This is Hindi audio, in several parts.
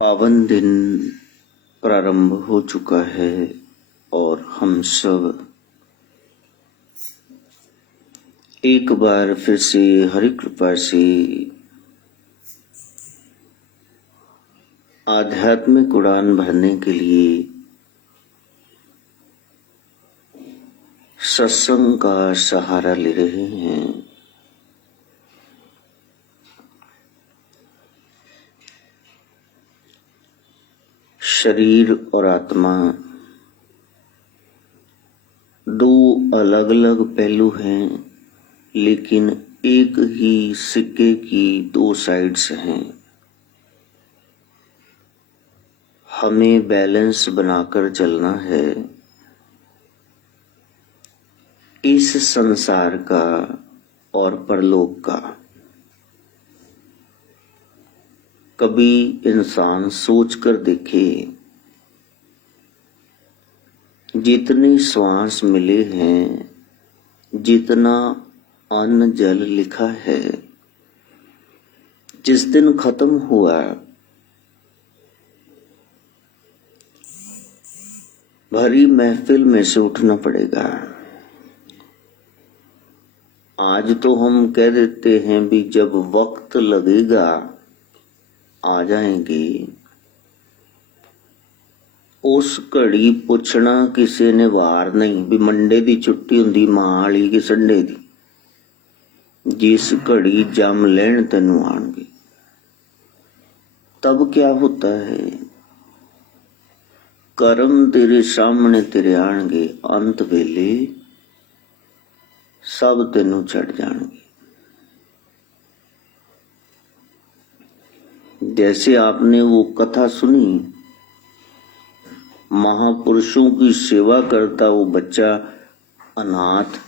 पावन दिन प्रारंभ हो चुका है और हम सब एक बार फिर से हरि कृपा से आध्यात्मिक उड़ान भरने के लिए सत्संग का सहारा ले रहे हैं। शरीर और आत्मा दो अलग अलग पहलू हैं, लेकिन एक ही सिक्के की दो साइड्स हैं। हमें बैलेंस बनाकर चलना है इस संसार का और परलोक का। कभी इंसान सोच कर देखे, जितने श्वास मिले हैं, जितना अन्न जल लिखा है, जिस दिन खत्म हुआ भरी महफिल में से उठना पड़ेगा। आज तो हम कह देते हैं भी जब वक्त लगेगा आ जाएंगे। उस घड़ी पुछना किसी ने वार नहीं भी मंडे दी छुट्टी हुंदी मां वाली कि संडे दी। जिस घड़ी जम लेन तेनू आणगे। तब क्या होता है, कर्म तेरे सामने तेरे आणगे, अंत वेले सब तेनू चढ़ जाणगे। जैसे आपने वो कथा सुनी, महापुरुषों की सेवा करता वो बच्चा अनाथ,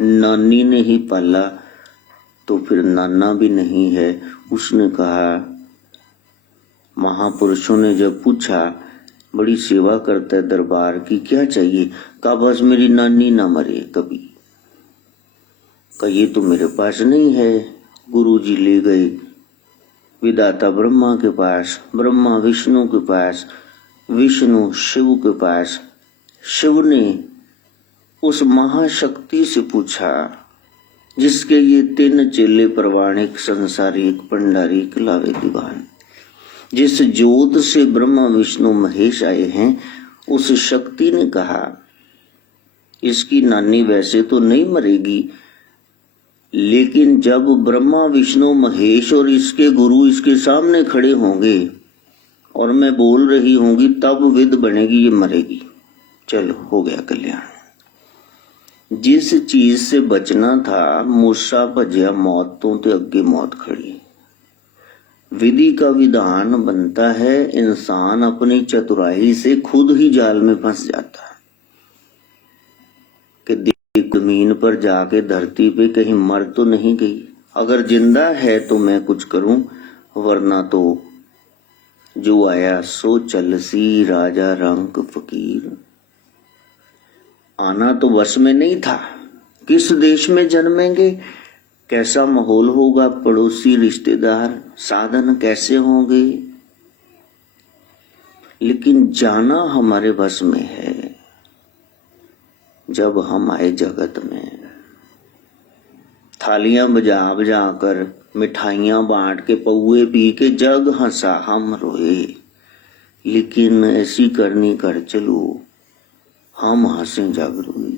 नानी ने ही पाला तो फिर नाना भी नहीं है। उसने कहा, महापुरुषों ने जब पूछा बड़ी सेवा करता है दरबार की, क्या चाहिए? कहा बस मेरी नानी ना मरे कभी। कहा ये तो मेरे पास नहीं है। गुरुजी ले गए विधाता ब्रह्मा के पास, ब्रह्मा विष्णु के पास, विष्णु शिव के पास। शिव ने उस महाशक्ति से पूछा जिसके ये तीन चेले प्रवाणिक, संसारिक, पंडारिक, लावे दीवान, जिस जोत से ब्रह्मा विष्णु महेश आए हैं, उस शक्ति ने कहा इसकी नानी वैसे तो नहीं मरेगी, लेकिन जब ब्रह्मा विष्णु महेश और इसके गुरु इसके सामने खड़े होंगे और मैं बोल रही होंगी तब विद बनेगी, ये मरेगी। चलो हो गया कल्याण। जिस चीज से बचना था मूसा भजया मौत तो ते अगे मौत खड़ी। विधि का विधान बनता है, इंसान अपनी चतुराई से खुद ही जाल में फंस जाता है कि जमीन पर जाके धरती पे कहीं मर तो नहीं गई। अगर जिंदा है तो मैं कुछ करूं, वरना तो जो आया सो चलसी, राजा रंक फकीर। आना तो बस में नहीं था। किस देश में जन्मेंगे, कैसा माहौल होगा, पड़ोसी रिश्तेदार, साधन कैसे होंगे, लेकिन जाना हमारे बस में है। जब हम आए जगत में, थालियां बजा बजा कर, मिठाइयां बांट के, पौए पी के, जग हंसा हम रोए, लेकिन ऐसी करनी कर चलो हम हंसे जग रोए।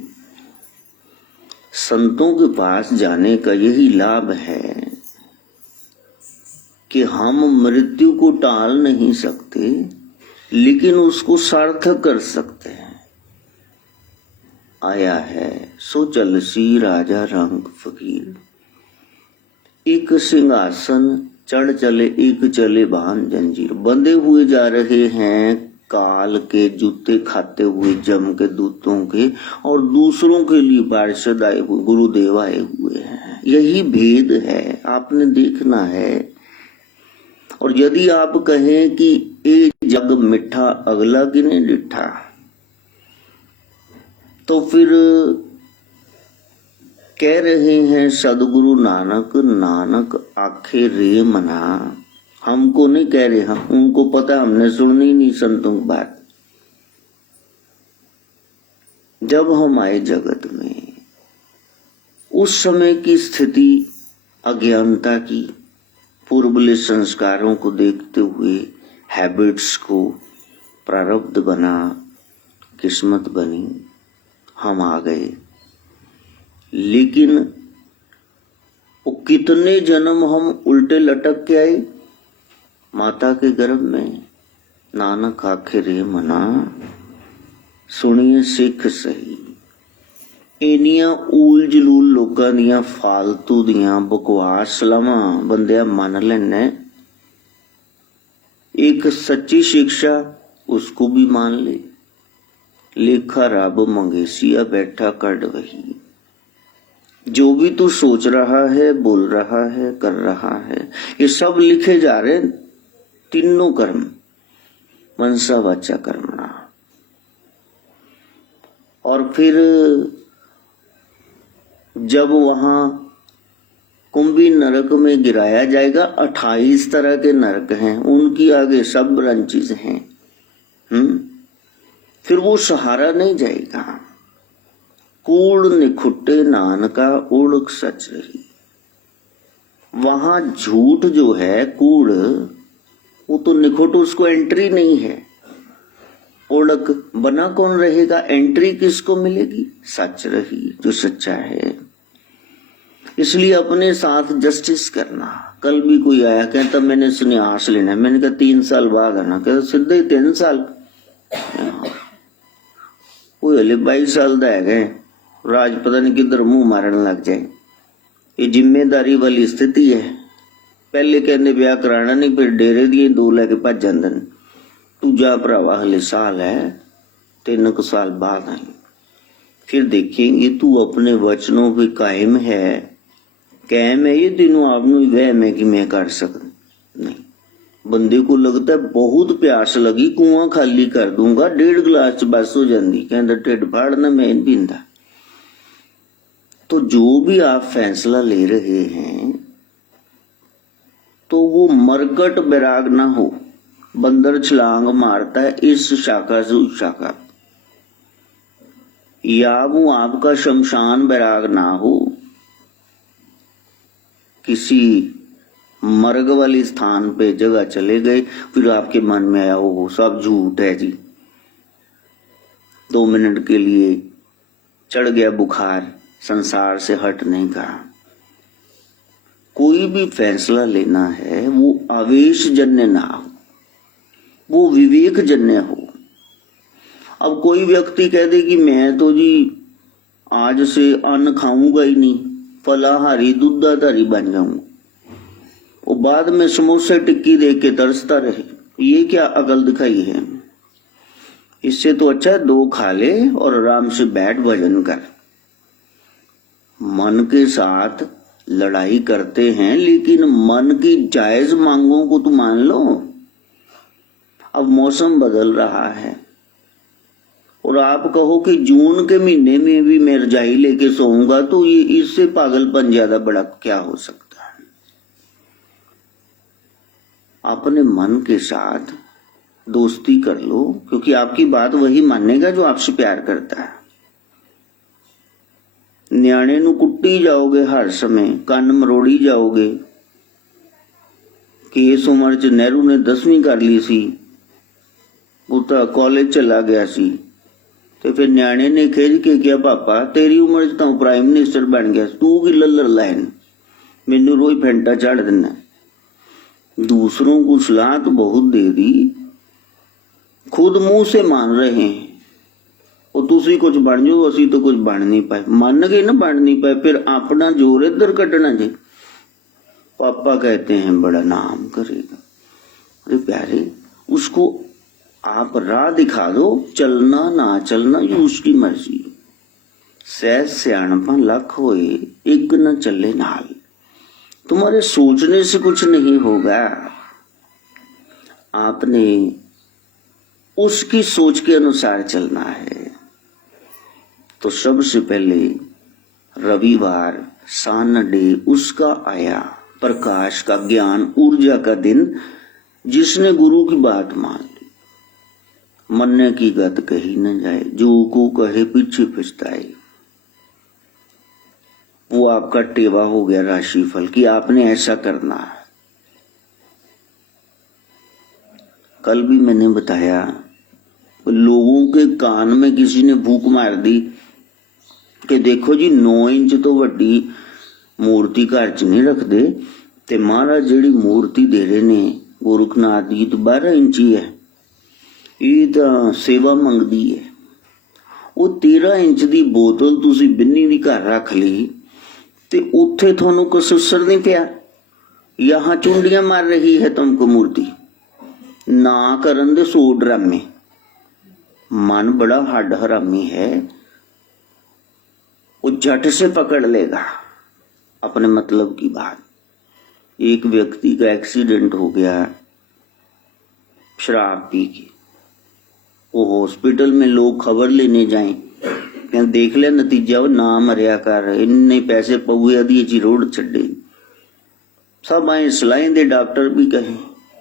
संतों के पास जाने का यही लाभ है कि हम मृत्यु को टाल नहीं सकते, लेकिन उसको सार्थक कर सकते हैं। आया है सो चलसी, राजा रंग फकीर। एक सिंहासन चढ़ चले, एक चले भान जंजीर। बंधे हुए जा रहे हैं काल के जूते खाते हुए, जम के दूतों के, और दूसरों के लिए पार्षद आए हुए, गुरुदेव आए हुए हैं। यही भेद है, आपने देखना है। और यदि आप कहें कि ए जग मिठा अगला की नहीं डिठा, तो फिर कह रहे हैं सदगुरु नानक, नानक आखे रे मना, हमको नहीं कह रहे, हम उनको पता, हमने सुननी नहीं संतों की बात। जब हम आए जगत में, उस समय की स्थिति अज्ञानता की, पूर्वले संस्कारों को देखते हुए, हैबिट्स को, प्रारब्ध बना, किस्मत बनी, हम आ गए। लेकिन वो कितने जन्म हम उल्टे लटक के आए माता के गर्भ में। नानक आखे रे मना, सुनिए सिख सही। इनिया ऊल जलूल लोगों दियां फालतू दियां बकवास सलाहां बंदिया मन लेने। एक सच्ची शिक्षा उसको भी मान ले। लेखा रब मंगेसिया बैठा कड़ वही। जो भी तू सोच रहा है, बोल रहा है, कर रहा है, ये सब लिखे जा रहे, तीनों कर्म, मनसा वाचा कर्मणा। और फिर जब वहां कुंभी नरक में गिराया जाएगा, 28 तरह के नरक हैं, उनकी आगे सब ब्रांचेस हैं। फिर वो सहारा नहीं जाएगा। कूड़ निखुट्टे नानका उड़क सच रही। वहां झूठ जो है, कूड़, वो तो निखुट, उसको एंट्री नहीं है। ओळख बना कौन रहेगा, एंट्री किसको मिलेगी? सच रही, जो सच्चा है। इसलिए अपने साथ जस्टिस करना। कल भी कोई आया कहता मैंने संन्यास लेना है, मैंने कहा 3 साल बाद आना, कहता सीधे ही 3 साल। कोई हले 22 साल का है, राज पता नहीं किधर मुंह मारन लग जाए। ये जिम्मेदारी वाली स्थिति है। पहले कहते ब्याह कराना नहीं, फिर डेरे दिए 2 लैके भज जांदे ने। तू जा भरावा, हले साल है, 3 साल बाद आई, फिर देखेंगे तू अपने वचनों पे कायम है, कैम है। ये तीनों आप वहम है कि मैं कर सकता नहीं। बंदे को लगता है बहुत प्यास लगी, कुआं खाली कर दूंगा, 1.5 गिलास च बस हो जाती, कहता ढिड फाड़ना मैं नहीं पींदा। तो जो भी आप फैसला ले रहे हैं, तो वो मरकट बैराग ना हो। बंदर छलांग मारता है इस शाखा से उस शाखा, या वो आपका शमशान बैराग ना हो, किसी मर्ग वाली स्थान पे जगह चले गए, फिर आपके मन में आया वो सब झूठ है जी, 2 मिनट के लिए चढ़ गया बुखार, संसार से हट नहीं का। कोई भी फैसला लेना है वो आवेश जन्य ना हो, वो विवेक जन्य हो। अब कोई व्यक्ति कह दे कि मैं तो जी आज से अन्न खाऊंगा ही नहीं, फलाहारी दूधाधारी बन जाऊंगा, वो बाद में समोसे टिक्की देख के तरसता रहे, ये क्या अकल दिखाई है। इससे तो अच्छा 2 खा ले और आराम से बैठ भजन कर। मन के साथ लड़ाई करते हैं, लेकिन मन की जायज मांगों को तो मान लो। अब मौसम बदल रहा है और आप कहो कि जून के महीने में भी मैं रजाई लेके सोऊंगा, तो ये इससे पागलपन ज्यादा बड़ा क्या हो सकता है। अपने मन के साथ दोस्ती कर लो, क्योंकि आपकी बात वही मानेगा जो आपसे प्यार करता है। न्याणे नू कुट्टी जाओगे हर समय, कंन मरोड़ी जाओगे कि इस उम्र च नेहरू ने 10वीं कर ली सी, पुत्ता कॉलेज चला गया सी, तो फिर न्याणे ने खेज के किया पापा तेरी उम्र च तो प्राइम मिनिस्टर बन गया, तू की लल्लर लाइन, मैनू रोज फेंटा चढ़ देना। दूसरों को सलाह तो बहुत दे दी, खुद मुंह से मान रहे हैं, और तुसी कुछ बन जाओ, असी तो कुछ बन नहीं पाए। मान गए ना बन नहीं पाए, फिर अपना जोर इधर कटना जी। पापा कहते हैं बड़ा नाम करेगा। अरे प्यारे, उसको आप राह दिखा दो, चलना ना चलना ये उसकी मर्जी। सहज सियाणपा लख होए, एक न चले नाल। तुम्हारे सोचने से कुछ नहीं होगा, आपने उसकी सोच के अनुसार चलना है। तो सबसे पहले रविवार सन डे उसका आया, प्रकाश का, ज्ञान ऊर्जा का दिन, जिसने गुरु की बात मान ली, मन्ने की गत कही न जाए, जो को कहे पीछे पछताए। वो आपका टेवा हो गया राशिफल कि आपने ऐसा करना है। कल भी मैंने बताया, लोगों के कान में किसी ने फूंक मार दी कि देखो जी 9 इंच तो वड्डी मूर्ति घर च नहीं रखते, ते महाराज जिहड़ी मूर्ति दे रहे ने गोरखनाथ जी तो 12 इंची है, ये तो सेवा मंगदी है। वो 13 इंच दी बोतल तुसी बिन्नी दी घर रख ली ते उत्थे थानू कसुसर नहीं पिया, यहाँ चुंडियां मार रही है तुमको मूर्ति। ना करन दे 100 ड्रामे। मन बड़ा हड हरामी है, वो झट से पकड़ लेगा अपने मतलब की बात। एक व्यक्ति का एक्सीडेंट हो गया शराब पी के, वो हॉस्पिटल में लोग खबर लेने जाए, देख लिया नतीजा, वो ना मरिया कर, इन्ने पैसे पौए अधी जी रोड छे। सब आए सलाह दे, डॉक्टर भी कहे।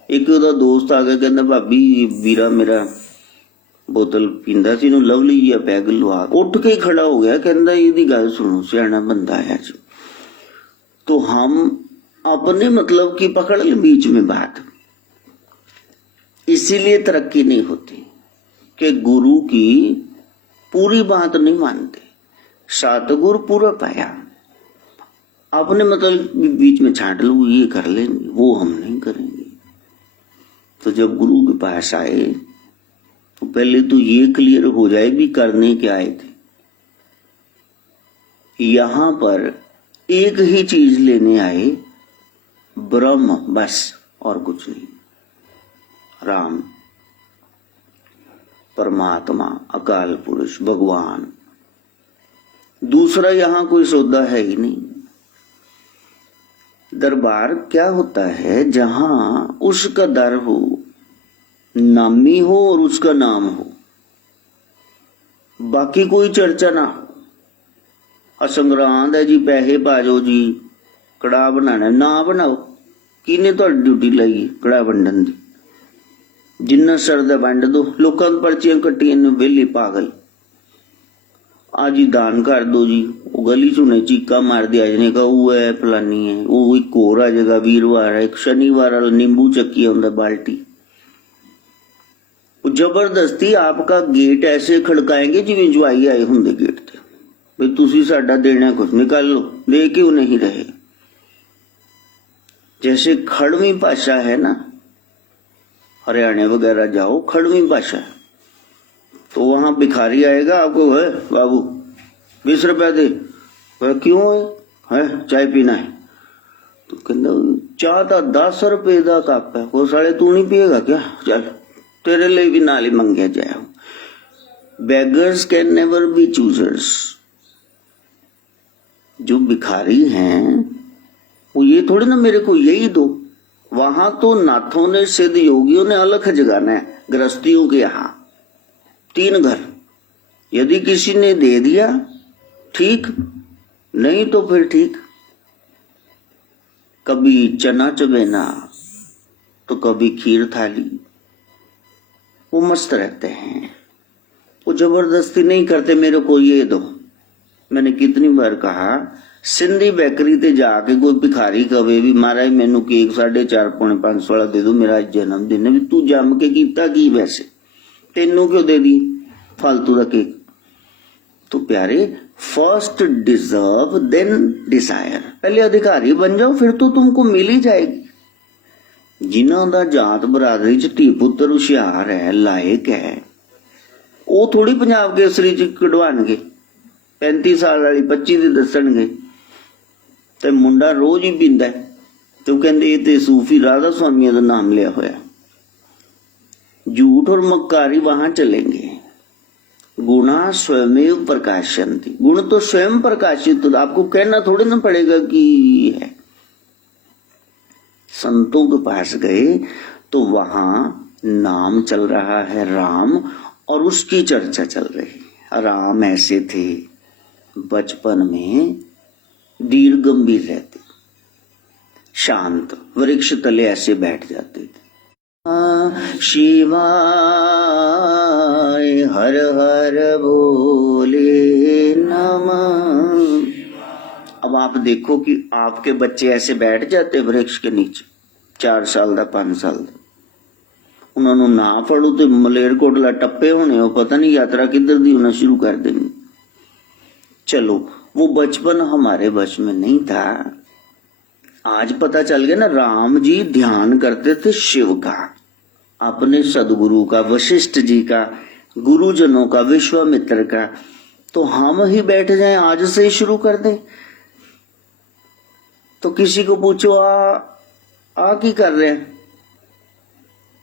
एक ओदा दोस्त आ गया, कहंदा भाभी वीरा मेरा बोतल पींदा सी, लवली जी पैग लवा। उठ के खड़ा हो गया, कहंदा इहदी गल सुनो, सियाना बंदा है जी। तो हम अपने मतलब की पकड़ ले बीच में बात, इसीलिए तरक्की नहीं होती कि गुरु की पूरी बात नहीं मानते। सतगुरु पूरा पाया, अपने मतलब बीच में छांट लो, ये कर लेंगे, वो हम नहीं करेंगे। तो जब गुरु के पास आए तो पहले तो ये क्लियर हो जाए भी करने क्या आए थे। यहां पर एक ही चीज लेने आए, ब्रह्म, बस और कुछ नहीं। राम, परमात्मा, अकाल पुरुष, भगवान, दूसरा यहां कोई सौदा है ही नहीं। दरबार क्या होता है, जहां उसका दर हो, नामी हो और उसका नाम हो, बाकी कोई चर्चा ना हो। असंग्रांद है जी, पैसे पाजो जी, कड़ा बनाना ना बनाओ, किने तो ड्यूटी लाई कड़ा वंडन दी, जिन्ना सरदा वंड दो। लोकां दी पर्चियां कट्टियां ने वेले पागल, आज ही दान कर दो जी। वो गली चुने चीका मार दिया जने का वो है फलानी है, वो एक होर आ जाएगा वीरवार है, एक शनिवार वाला नींबू चक्की होंदा बाल्टी। जबरदस्ती आपका गेट ऐसे खड़काएंगे जिवें जवाई आए होंगे गेट ते, भाई तुसी साडा देना कुछ निकाल लो, दे क्यों नहीं रहे। जैसे खड़वी भाषा है ना, हरियाणा वगैरह जाओ, खड़वी भाषा है, तो वहां भिखारी आएगा आपको, है बाबू 20 रुपया दे, क्यों है चाय पीना है, तो कहना चाह तो 10 रुपए का कप है, वो साले तू नहीं पिएगा क्या, चल तेरे लिए भी नाली मंगे जाए। Beggars can never be choosers. जो भिखारी हैं वो ये थोड़ी ना मेरे को यही दो, वहां तो नाथों ने, सिद्ध योगियों ने अलग जगाना है। गृहस्थियों के यहाँ 3 घर, यदि किसी ने दे दिया ठीक, नहीं तो फिर ठीक। कभी चना चबेना तो कभी खीर थाली, वो मस्त रहते हैं, वो जबरदस्ती नहीं करते मेरे को ये दो। मैंने कितनी बार कहा, सिंधी बेकरी ते जाके कोई भिखारी कवे भी महाराज मैनू केक 4.5 पौने 5 वाला दे दो, मेरा जन्मदिन है, भी तू जम के कीता की वैसे, तेनू क्यों दे दी फालतू का केक। तो प्यारे, फर्स्ट डिजर्व देन डिजायर, पहले अधिकारी बन जाओ, फिर तो तुमको मिल ही जाएगी। जिन्हों का जात बरादरी च धी पुत्र हुशियार है, लायक है, वो थोड़ी पंजाब केसरी च कढवाणगे, 35 साल वाली 25 दी दसणगे, ते मुंडा रोज ही पींदा है, तो कहंदे ये ते सूफी राधा स्वामी का नाम लिया होया। झूठ और मक्कारी वहां चलेंगे। गुणा स्वयं प्रकाशन्ति, गुण तो स्वयं प्रकाशित, तो आपको कहना थोड़ी ना पड़ेगा कि है। संतों के पास गए तो वहां नाम चल रहा है राम, और उसकी चर्चा चल रही। राम ऐसे थे, बचपन में दीर्घ गंभीर रहते, शांत, वृक्ष तले ऐसे बैठ जाते थे। शिवाय हर हर बोले नमः। अब आप देखो कि आपके बच्चे ऐसे बैठ जाते वृक्ष के नीचे 4 साल का 5 साल का, उन्होंने ना पढ़ो तो मलेरकोटला टप्पे होने हो, पता नहीं यात्रा किधर दी होना शुरू कर देनी। चलो वो बचपन हमारे बस में नहीं था। आज पता चल गया ना, राम जी ध्यान करते थे शिव का, अपने सदगुरु का, वशिष्ठ जी का, गुरुजनों का, विश्वामित्र का। तो हम ही बैठ जाएं, आज से ही शुरू कर दें। तो किसी को पूछो आ की कर रहे हैं,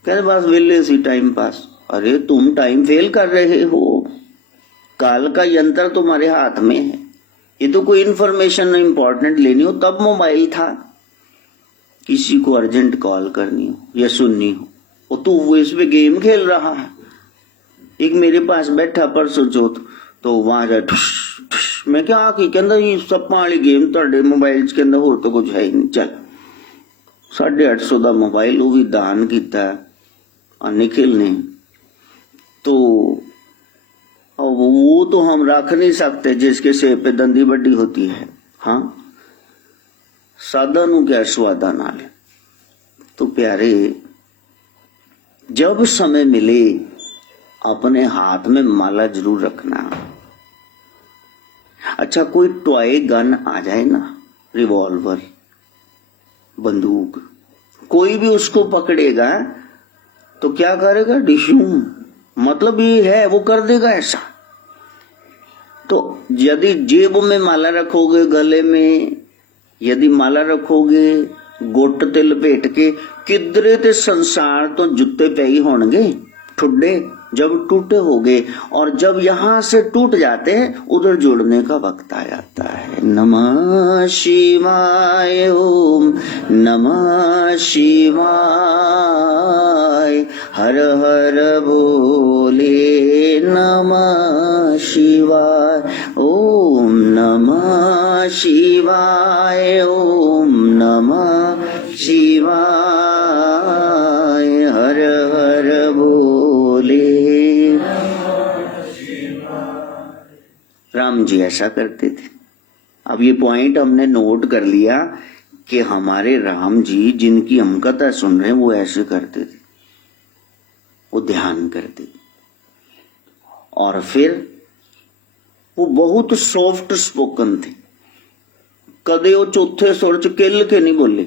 कहते बस वेले सी टाइम पास। अरे तुम टाइम फेल कर रहे हो, काल का यंत्र तुम्हारे हाथ में है। ये तो कोई इंफॉर्मेशन इंपॉर्टेंट लेनी हो तब मोबाइल था, किसी को अर्जेंट कॉल करनी हो या सुननी हो, और तू वो इस पे गेम खेल रहा है। एक मेरे पास बैठा परसों चौथ, तो वहां जा मैं क्या की कहता ये सप्पा वाली गेम तुहाडे मोबाइल के अंदर होर तो कुछ है ही नहीं। चल 850 का मोबाइल वो भी दान किया निखिल ने, तो वो तो हम रख नहीं सकते जिसके सेब पे दंदी बड़ी होती है। हाँ, सादा नू क्या स्वादा नाल। तो प्यारे, जब समय मिले अपने हाथ में माला जरूर रखना। अच्छा कोई टॉय गन आ जाए ना, रिवॉल्वर, बंदूक, कोई भी उसको पकड़ेगा तो क्या करेगा, डिशूम, मतलब ये है वो कर देगा ऐसा। तो यदि जेब में माला रखोगे, गले में यदि माला रखोगे, गुट ते लपेट के, किधरे ते संसार तो जुत्ते पे ही होंगे ठुड्डे, जब टूटे होगे। और जब यहां से टूट जाते हैं उधर जुड़ने का वक्त आ जाता है। नमः शिवाय, ओम नमः शिवाय, हर हर बोले नमः शिवाय, ओम नमः शिवाय, ओम नमः शिवाय, हर हर बोले। राम जी ऐसा करते थे। अब ये पॉइंट हमने नोट कर लिया कि हमारे राम जी जिनकी हम कथा सुन रहे हैं वो ऐसे करते थे, वो ध्यान करते थे। और फिर वो बहुत सॉफ्ट स्पोकन थे, कदे वो चौथे सुर च किल के नहीं बोले।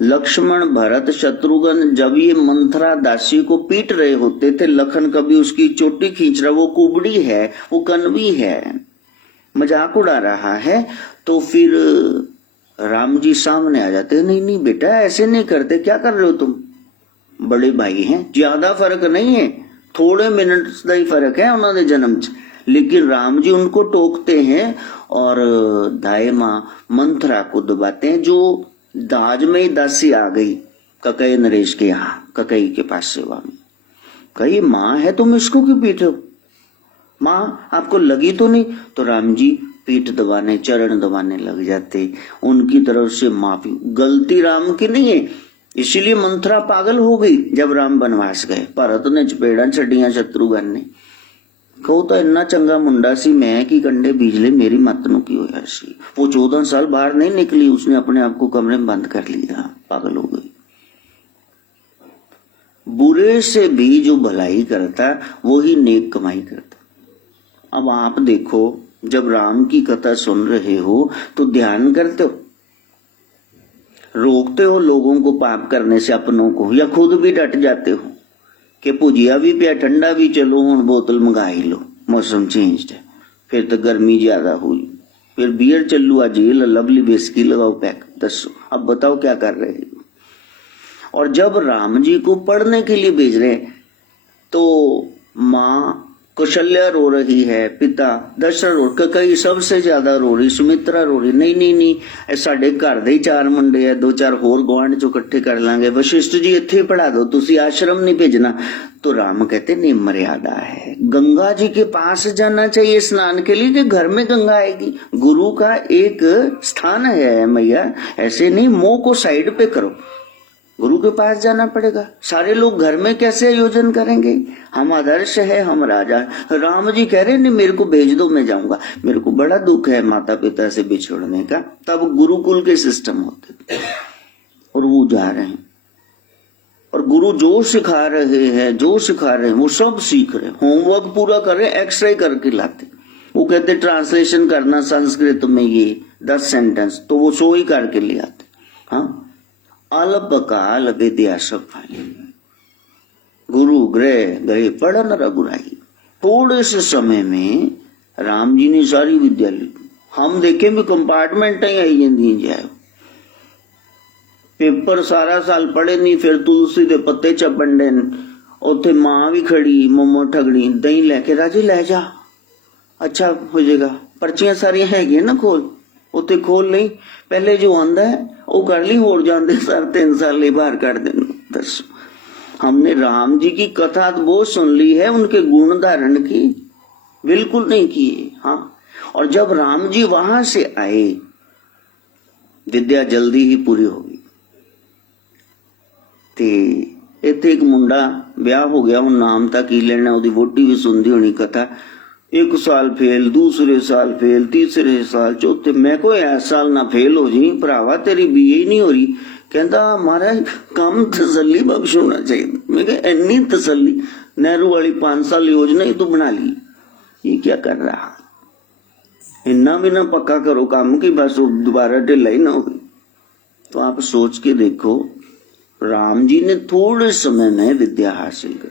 लक्ष्मण, भरत, शत्रुघ्न जब ये मंथरा दासी को पीट रहे होते थे, लखन कभी उसकी चोटी खींच रहा, वो कुबड़ी है, वो कनवी है, मजाक उड़ा रहा है, तो फिर राम जी सामने आ जाते, नहीं नहीं बेटा ऐसे नहीं करते, क्या कर रहे हो तुम, बड़े भाई हैं, ज्यादा फर्क नहीं है, थोड़े मिनट्स का ही फर्क है उन्होंने जन्म च। लेकिन राम जी उनको टोकते हैं और दाई मां मंथरा को दबाते हैं, जो दाज में ही दासी आ गई ककई नरेश के यहाँ, ककई के पास सेवा में। कही माँ है तुम इसको क्यों पीटे हो, माँ आपको लगी तो नहीं। तो राम जी पीठ दबाने, चरण दबाने लग जाते, उनकी तरफ से माफी। गलती राम की नहीं है, इसीलिए मंथरा पागल हो गई जब राम वनवास गए। भरत ने चपेड़ा छड़ियां शत्रुघ्न ने, कहो तो इन्ना चंगा मुंडा सी मैं की कंडे बीजले मेरी मत नु की होया सी। वो 14 साल बाहर नहीं निकली, उसने अपने आप को कमरे में बंद कर लिया, पागल हो गई। बुरे से भी जो भलाई करता वो ही नेक कमाई करता। अब आप देखो, जब राम की कथा सुन रहे हो तो ध्यान करते हो, रोकते हो लोगों को पाप करने से, अपनों को, या खुद भी डट जाते हो कि भुजिया भी पिया, ठंडा भी, चलो हुण बोतल मंगा ही लो, मौसम चेंज है, फिर तो गर्मी ज्यादा हुई, फिर बियर चलू, आज ये लवली विस्की लगाओ पैक, दसो अब बताओ क्या कर रहे हो। और जब राम जी को पढ़ने के लिए भेज रहे तो माँ कौशल्या रो रही है, पिता दशरथ रो, कई सबसे ज्यादा रो रही, सुमित्रा रो रही, नहीं नहीं नहीं साडे घर दे 4 मुंडे है, 2-4 होर गुआंढ चो इकट्ठे कर लांगे, वशिष्ठ जी इत्थे पढ़ा दो, तुसी आश्रम नहीं भेजना। तो राम कहते नहीं, मर्यादा है, गंगा जी के पास जाना चाहिए स्नान के लिए कि घर में गंगा आएगी, गुरु का एक स्थान है मैया, ऐसे नहीं मुंह को साइड पे करो। गुरु के पास जाना पड़ेगा। सारे लोग घर में कैसे आयोजन करेंगे? हम आदर्श है, हम राजा। राम जी कह रहे नहीं मेरे को भेज दो, मैं जाऊंगा, मेरे को बड़ा दुख है माता पिता से बिछोड़ने का। तब गुरुकुल के सिस्टम होते थे और वो जा रहे हैं, और गुरु जो सिखा रहे हैं वो सब सीख रहे हैं, होमवर्क पूरा कर रहे हैं, एक्सरे करके लाते। वो कहते ट्रांसलेशन करना संस्कृत में ये 10 सेंटेंस, तो वो 100 ही करके ले आते। हाँ, अल्प काल विद्या सब पाली, गुरु गृह गए पढ़न रघुराई। थोड़े से समय में राम जी ने सारी विद्या ली। हम देखे भी कंपार्टमेंट ही आई जंदी जाए, पेपर सारा साल पढ़े नहीं, फिर तुलसी दे पत्ते चपन देन, उथे मां भी खड़ी मोमो ठगड़ी, दही लेके राजे ले जा, अच्छा हो जाएगा। पर्चियां सारियां हैगी ना खोल, उते खोल नहीं, पहले जो आंदा है वो कर ली, होर जाते सर 3 साल बाहर कर दे। दस, हमने राम जी की कथा तो बहुत सुन ली है, उनके गुण धारण की बिल्कुल नहीं किए। हाँ, और जब राम जी वहां से आए, विद्या जल्दी ही पूरी होगी। ते इत्थे एक मुंडा ब्याह हो गया, हूं नाम तक ही लेना, ओदी वोटी भी सुनती होनी कथा। 1 साल फेल, दूसरे साल फेल, तीसरे साल, चौथे, मैं कोई ऐसा साल ना फेल हो जी भरावा, तेरी बीए ही नहीं हो रही। कहता महाराज कम तसल्ली बख्श होना चाहिए। मैं कहा इन्नी तसल्ली, नेहरू वाली 5 साल योजना ही तो बना ली, ये क्या कर रहा? इन्ना भी ना पक्का करो काम की बस दोबारा ढिला ही ना हो। तो आप सोच के देखो, राम जी ने थोड़े समय में विद्या हासिल कर,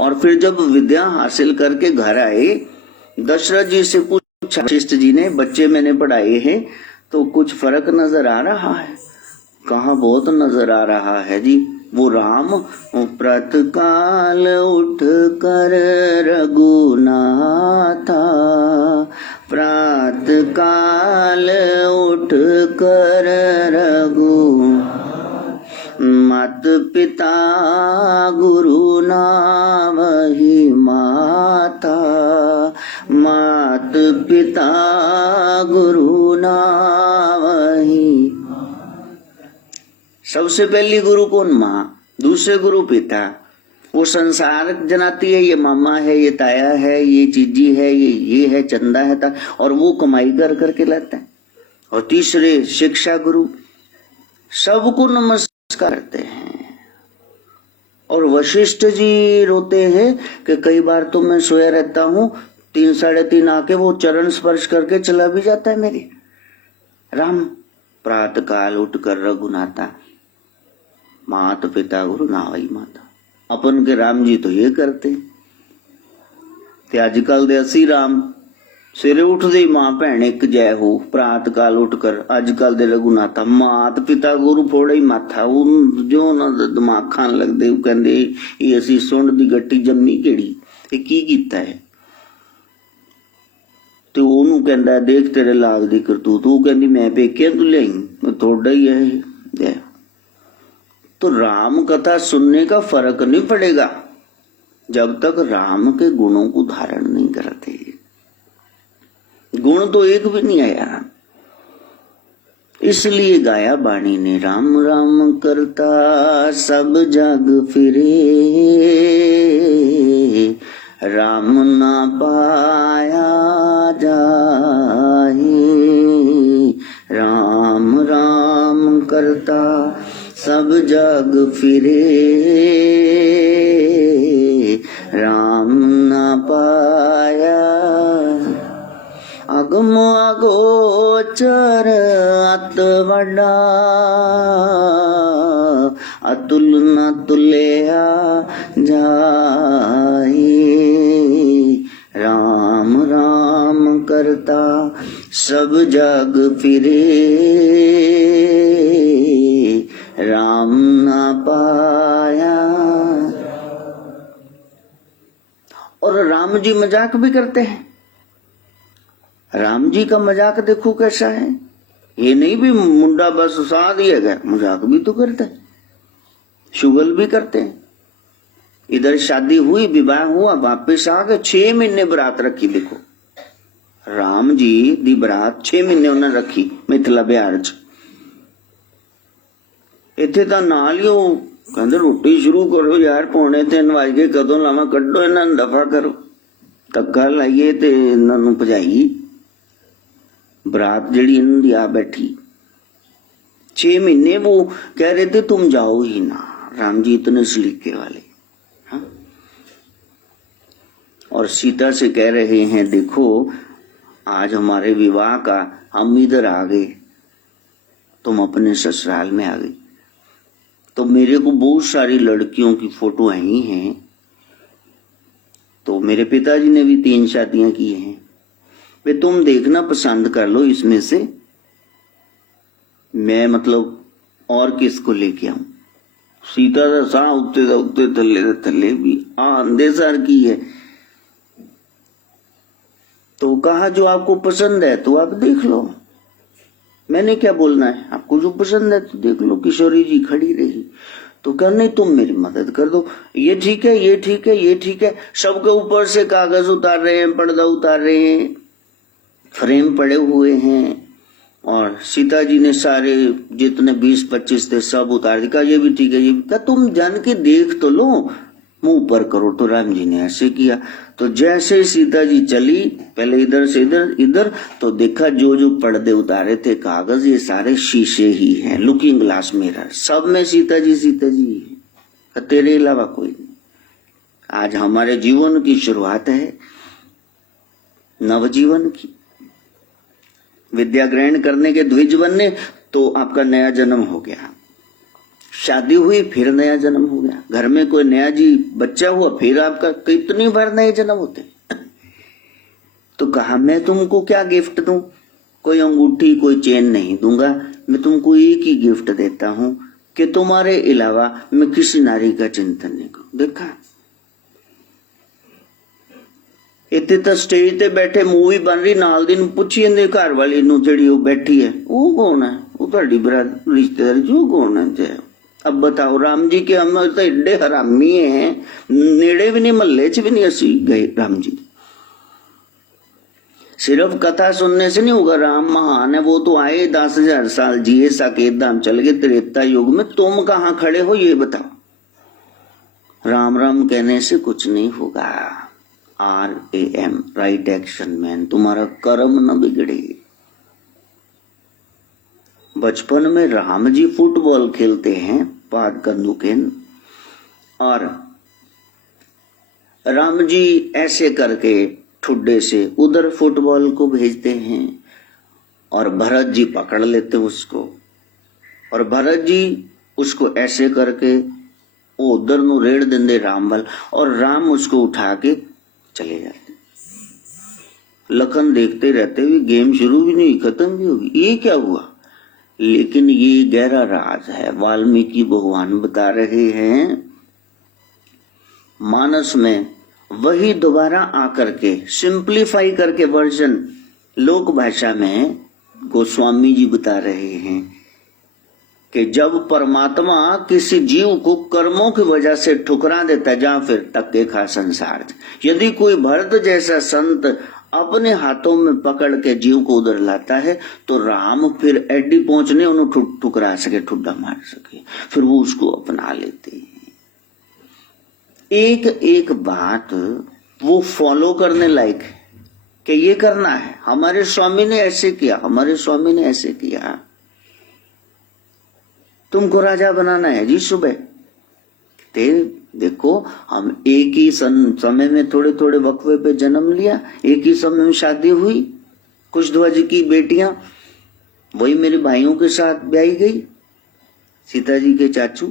और फिर जब विद्या हासिल करके घर आए, दशरथ जी से पूछा, वशिष्ठ जी ने, बच्चे मैंने पढ़ाए हैं तो कुछ फर्क नजर आ रहा है? कहा बहुत नजर आ रहा है जी। वो राम प्रातःकाल उठ कर रघुनाथा, प्रातःकाल उठ कर रघु, मात पिता गुरु ना वही माता, मात पिता गुरु ना वही। सबसे पहली गुरु कौन? माँ, दूसरे गुरु पिता। वो संसार जनाती है, ये मामा है, ये ताया है, ये चीजी है, ये है, चंदा है, और वो कमाई कर करके लाता है। और तीसरे शिक्षा गुरु, सबको नमस्कार करते हैं। और वशिष्ठ जी रोते हैं कि कई बार तो मैं सोया रहता हूँ, 3 साढ़े 3 आके वो चरण स्पर्श करके चला भी जाता है मेरे। राम प्रातः काल उठ कर रघुनाथा, मात पिता गुरु नावई माता। अपन के राम जी तो ये करते ते अजकल दे असी राम सवेरे उठते ही मां भैन एक जय हो, प्रात काल उठकर। अजकल दे रघुनाथा, मात पिता गुरु फोड़े ही माथा, जो ना दिमाग खान लगते, कहते ये असी सुंड दी गट्टी जम्मी केड़ी, ये की कीता है। तो ओनू कहंदा देख तेरे लाल दी करतूत, वो कहंदी मैं पेके तू ले थोड़ा ही है। तो राम कथा सुनने का फर्क नहीं पड़ेगा जब तक राम के गुणों को धारण नहीं करते। गुण तो एक भी नहीं आया, इसलिए गाया बाणी ने, राम राम करता सब जग फिरे, राम ना पाया जाए। राम राम करता सब जग फिरे, राम ना पाया। अगम अगोचर अत वड्डा, अतुल न तुल्या जाए। राम राम करता सब जग फिरे, राम न पाया। और राम जी मजाक भी करते हैं। राम जी का मजाक देखो कैसा है। ये नहीं भी मुंडा बस साथ ही है, मजाक भी तो करते हैं, शुगल भी करते हैं। इधर शादी हुई, विवाह हुआ, वापिस आ गए, 6 महीने बरात रखी। देखो राम जी दी बरात 6 महीने उन्हें रखी मिथिला बिहार च। इत्थे तां नाल ही ओ कहंदे रोटी शुरू करो यार, पौने 3 वज गए, कदों लावां, कड्डो इन्हां नूं, दफा करो, धक्का लाइए ते इन्हां नूं भजाई। बरात जिहड़ी इन्हां दी आ बैठी। 6 महीने वो कह रहे थे तुम जाओ ही ना, राम जी इतने सलीके वाले। हाँ? और सीता से कह रहे हैं देखो आज हमारे विवाह का हम इधर आ गए, तुम अपने ससुराल में आ गई, तो मेरे को बहुत सारी लड़कियों की फोटो आई हैं, तो मेरे पिताजी ने भी 3 शादियां की हैं, वे तुम देखना पसंद कर लो, इसमें से मैं मतलब और किसको लेके आऊं। सीता का साह उत्ते थले भी आंधे सार की है। तो कहा जो आपको पसंद है तो आप देख लो, मैंने क्या बोलना है, आपको जो पसंद है तो देख लो। किशोरी जी खड़ी रही तो कहा नहीं तुम मेरी मदद कर दो, ये ठीक है, ये ठीक है, ये ठीक है। सबके ऊपर से कागज उतार रहे हैं, पर्दा उतार रहे हैं, फ्रेम पड़े हुए हैं, और सीता जी ने सारे जितने 20-25 थे सब उतार दिया। ये भी ठीक है, ये भी। कहा तुम जान के देख तो लो, मुंह पर करो। तो राम जी ने ऐसे किया। तो जैसे सीता जी चली, पहले इधर से इधर इधर, तो देखा जो जो पर्दे उतारे थे कागज, ये सारे शीशे ही हैं, लुकिंग ग्लास मिरर, सब में सीता जी है, तेरे अलावा कोई नहीं। आज हमारे जीवन की शुरुआत है, नवजीवन की। विद्या ग्रहण करने के द्विज बनने तो आपका नया जन्म हो गया, शादी हुई फिर नया जन्म हो गया, घर में कोई नया जी बच्चा हुआ फिर आपका कितनी बार नए जन्म होते। तो कहा मैं तुमको क्या गिफ्ट दूं, कोई अंगूठी कोई चेन नहीं दूंगा, मैं तुमको एक ही गिफ्ट देता हूं कि तुम्हारे अलावा मैं किसी नारी का चिंतन नहीं करूं। देखा इतने तो स्टेज ते बैठे मूवी बन रही, नाल दिन पूछी इन्हें घर वाली नूं जिहड़ी वो बैठी है वो कौन है, वो तुहाडी रिश्तेदार जो कौन है। अब बताओ राम जी के हम तो एडे हरामी हैं, नेड़े भी नहीं, महल्ले च भी नहीं असी गए राम जी। सिर्फ कथा सुनने से नहीं होगा, राम महान है, वो तो आए 10,000 साल जिए, साकेत धाम चल गए त्रेता युग में, तुम कहां खड़े हो ये बताओ। राम राम कहने से कुछ नहीं होगा। RAM राइट एक्शन मैन, तुम्हारा कर्म न बिगड़े। बचपन में राम जी फुटबॉल खेलते हैं पाद कंदुकेन, और राम जी ऐसे करके ठुड्डे से उधर फुटबॉल को भेजते हैं, और भरत जी पकड़ लेते उसको, और भरत जी उसको ऐसे करके वो उधर नु रेड़ देंगे राम वाल, और राम उसको उठा के चले जाते। लखन देखते रहते हुए गेम शुरू भी नहीं, खत्म भी होगी, ये क्या हुआ। लेकिन ये गहरा राज है, वाल्मीकि भगवान बता रहे हैं। मानस में वही दोबारा आकर के सिंप्लीफाई करके वर्जन लोक भाषा में गोस्वामी जी बता रहे हैं कि जब परमात्मा किसी जीव को कर्मों की वजह से ठुकरा देता है, जहां फिर टक्के खा संसार। यदि कोई भरत जैसा संत अपने हाथों में पकड़ के जीव को उधर लाता है, तो राम फिर एडी पहुंचने उन्हें ठुकरा सके, ठुड्डा मार सके, फिर वो उसको अपना लेते हैं। एक एक बात वो फॉलो करने लायक है कि ये करना है। हमारे स्वामी ने ऐसे किया, हमारे स्वामी ने ऐसे किया, तुमको राजा बनाना है जी सुबह। देखो हम एक ही समय में थोड़े थोड़े वक्फे पे जन्म लिया, एक ही समय में शादी हुई, कुछ ध्वज की बेटियां वही मेरे भाइयों के साथ ब्याही गई, सीता जी के चाचू।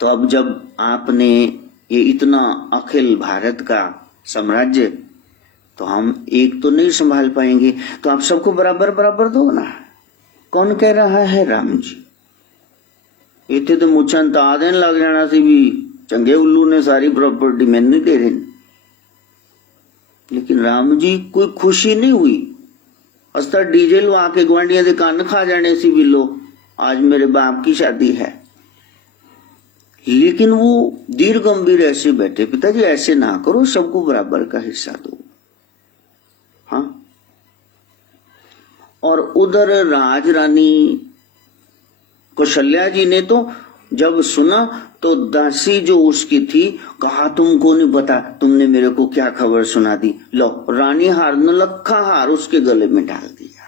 तो अब जब आपने ये इतना अखिल भारत का साम्राज्य, तो हम एक तो नहीं संभाल पाएंगे, तो आप सबको बराबर बराबर दो ना। कौन कह रहा है? राम जी। इतने तो मुछन ता देन लग जाना सी भी चंगे उल्लू ने सारी प्रॉपर्टी मैंने नहीं दे रहे। लेकिन राम जी कोई खुशी नहीं हुई, अस्ता डीजे लवा के गुआंढियों के कान खा जाने सी भी लो आज मेरे बाप की शादी है। लेकिन वो दीर्घ गंभीर ऐसे बैठे, पिताजी ऐसे ना करो, सबको बराबर का हिस्सा दो। हाँ, और उधर राज रानी कौशल्या जी ने तो जब सुना तो दासी जो उसकी थी, कहा तुमको नहीं पता, तुमने मेरे को क्या खबर सुना दी। लो, रानी हार ने लखा हार उसके गले में डाल दिया।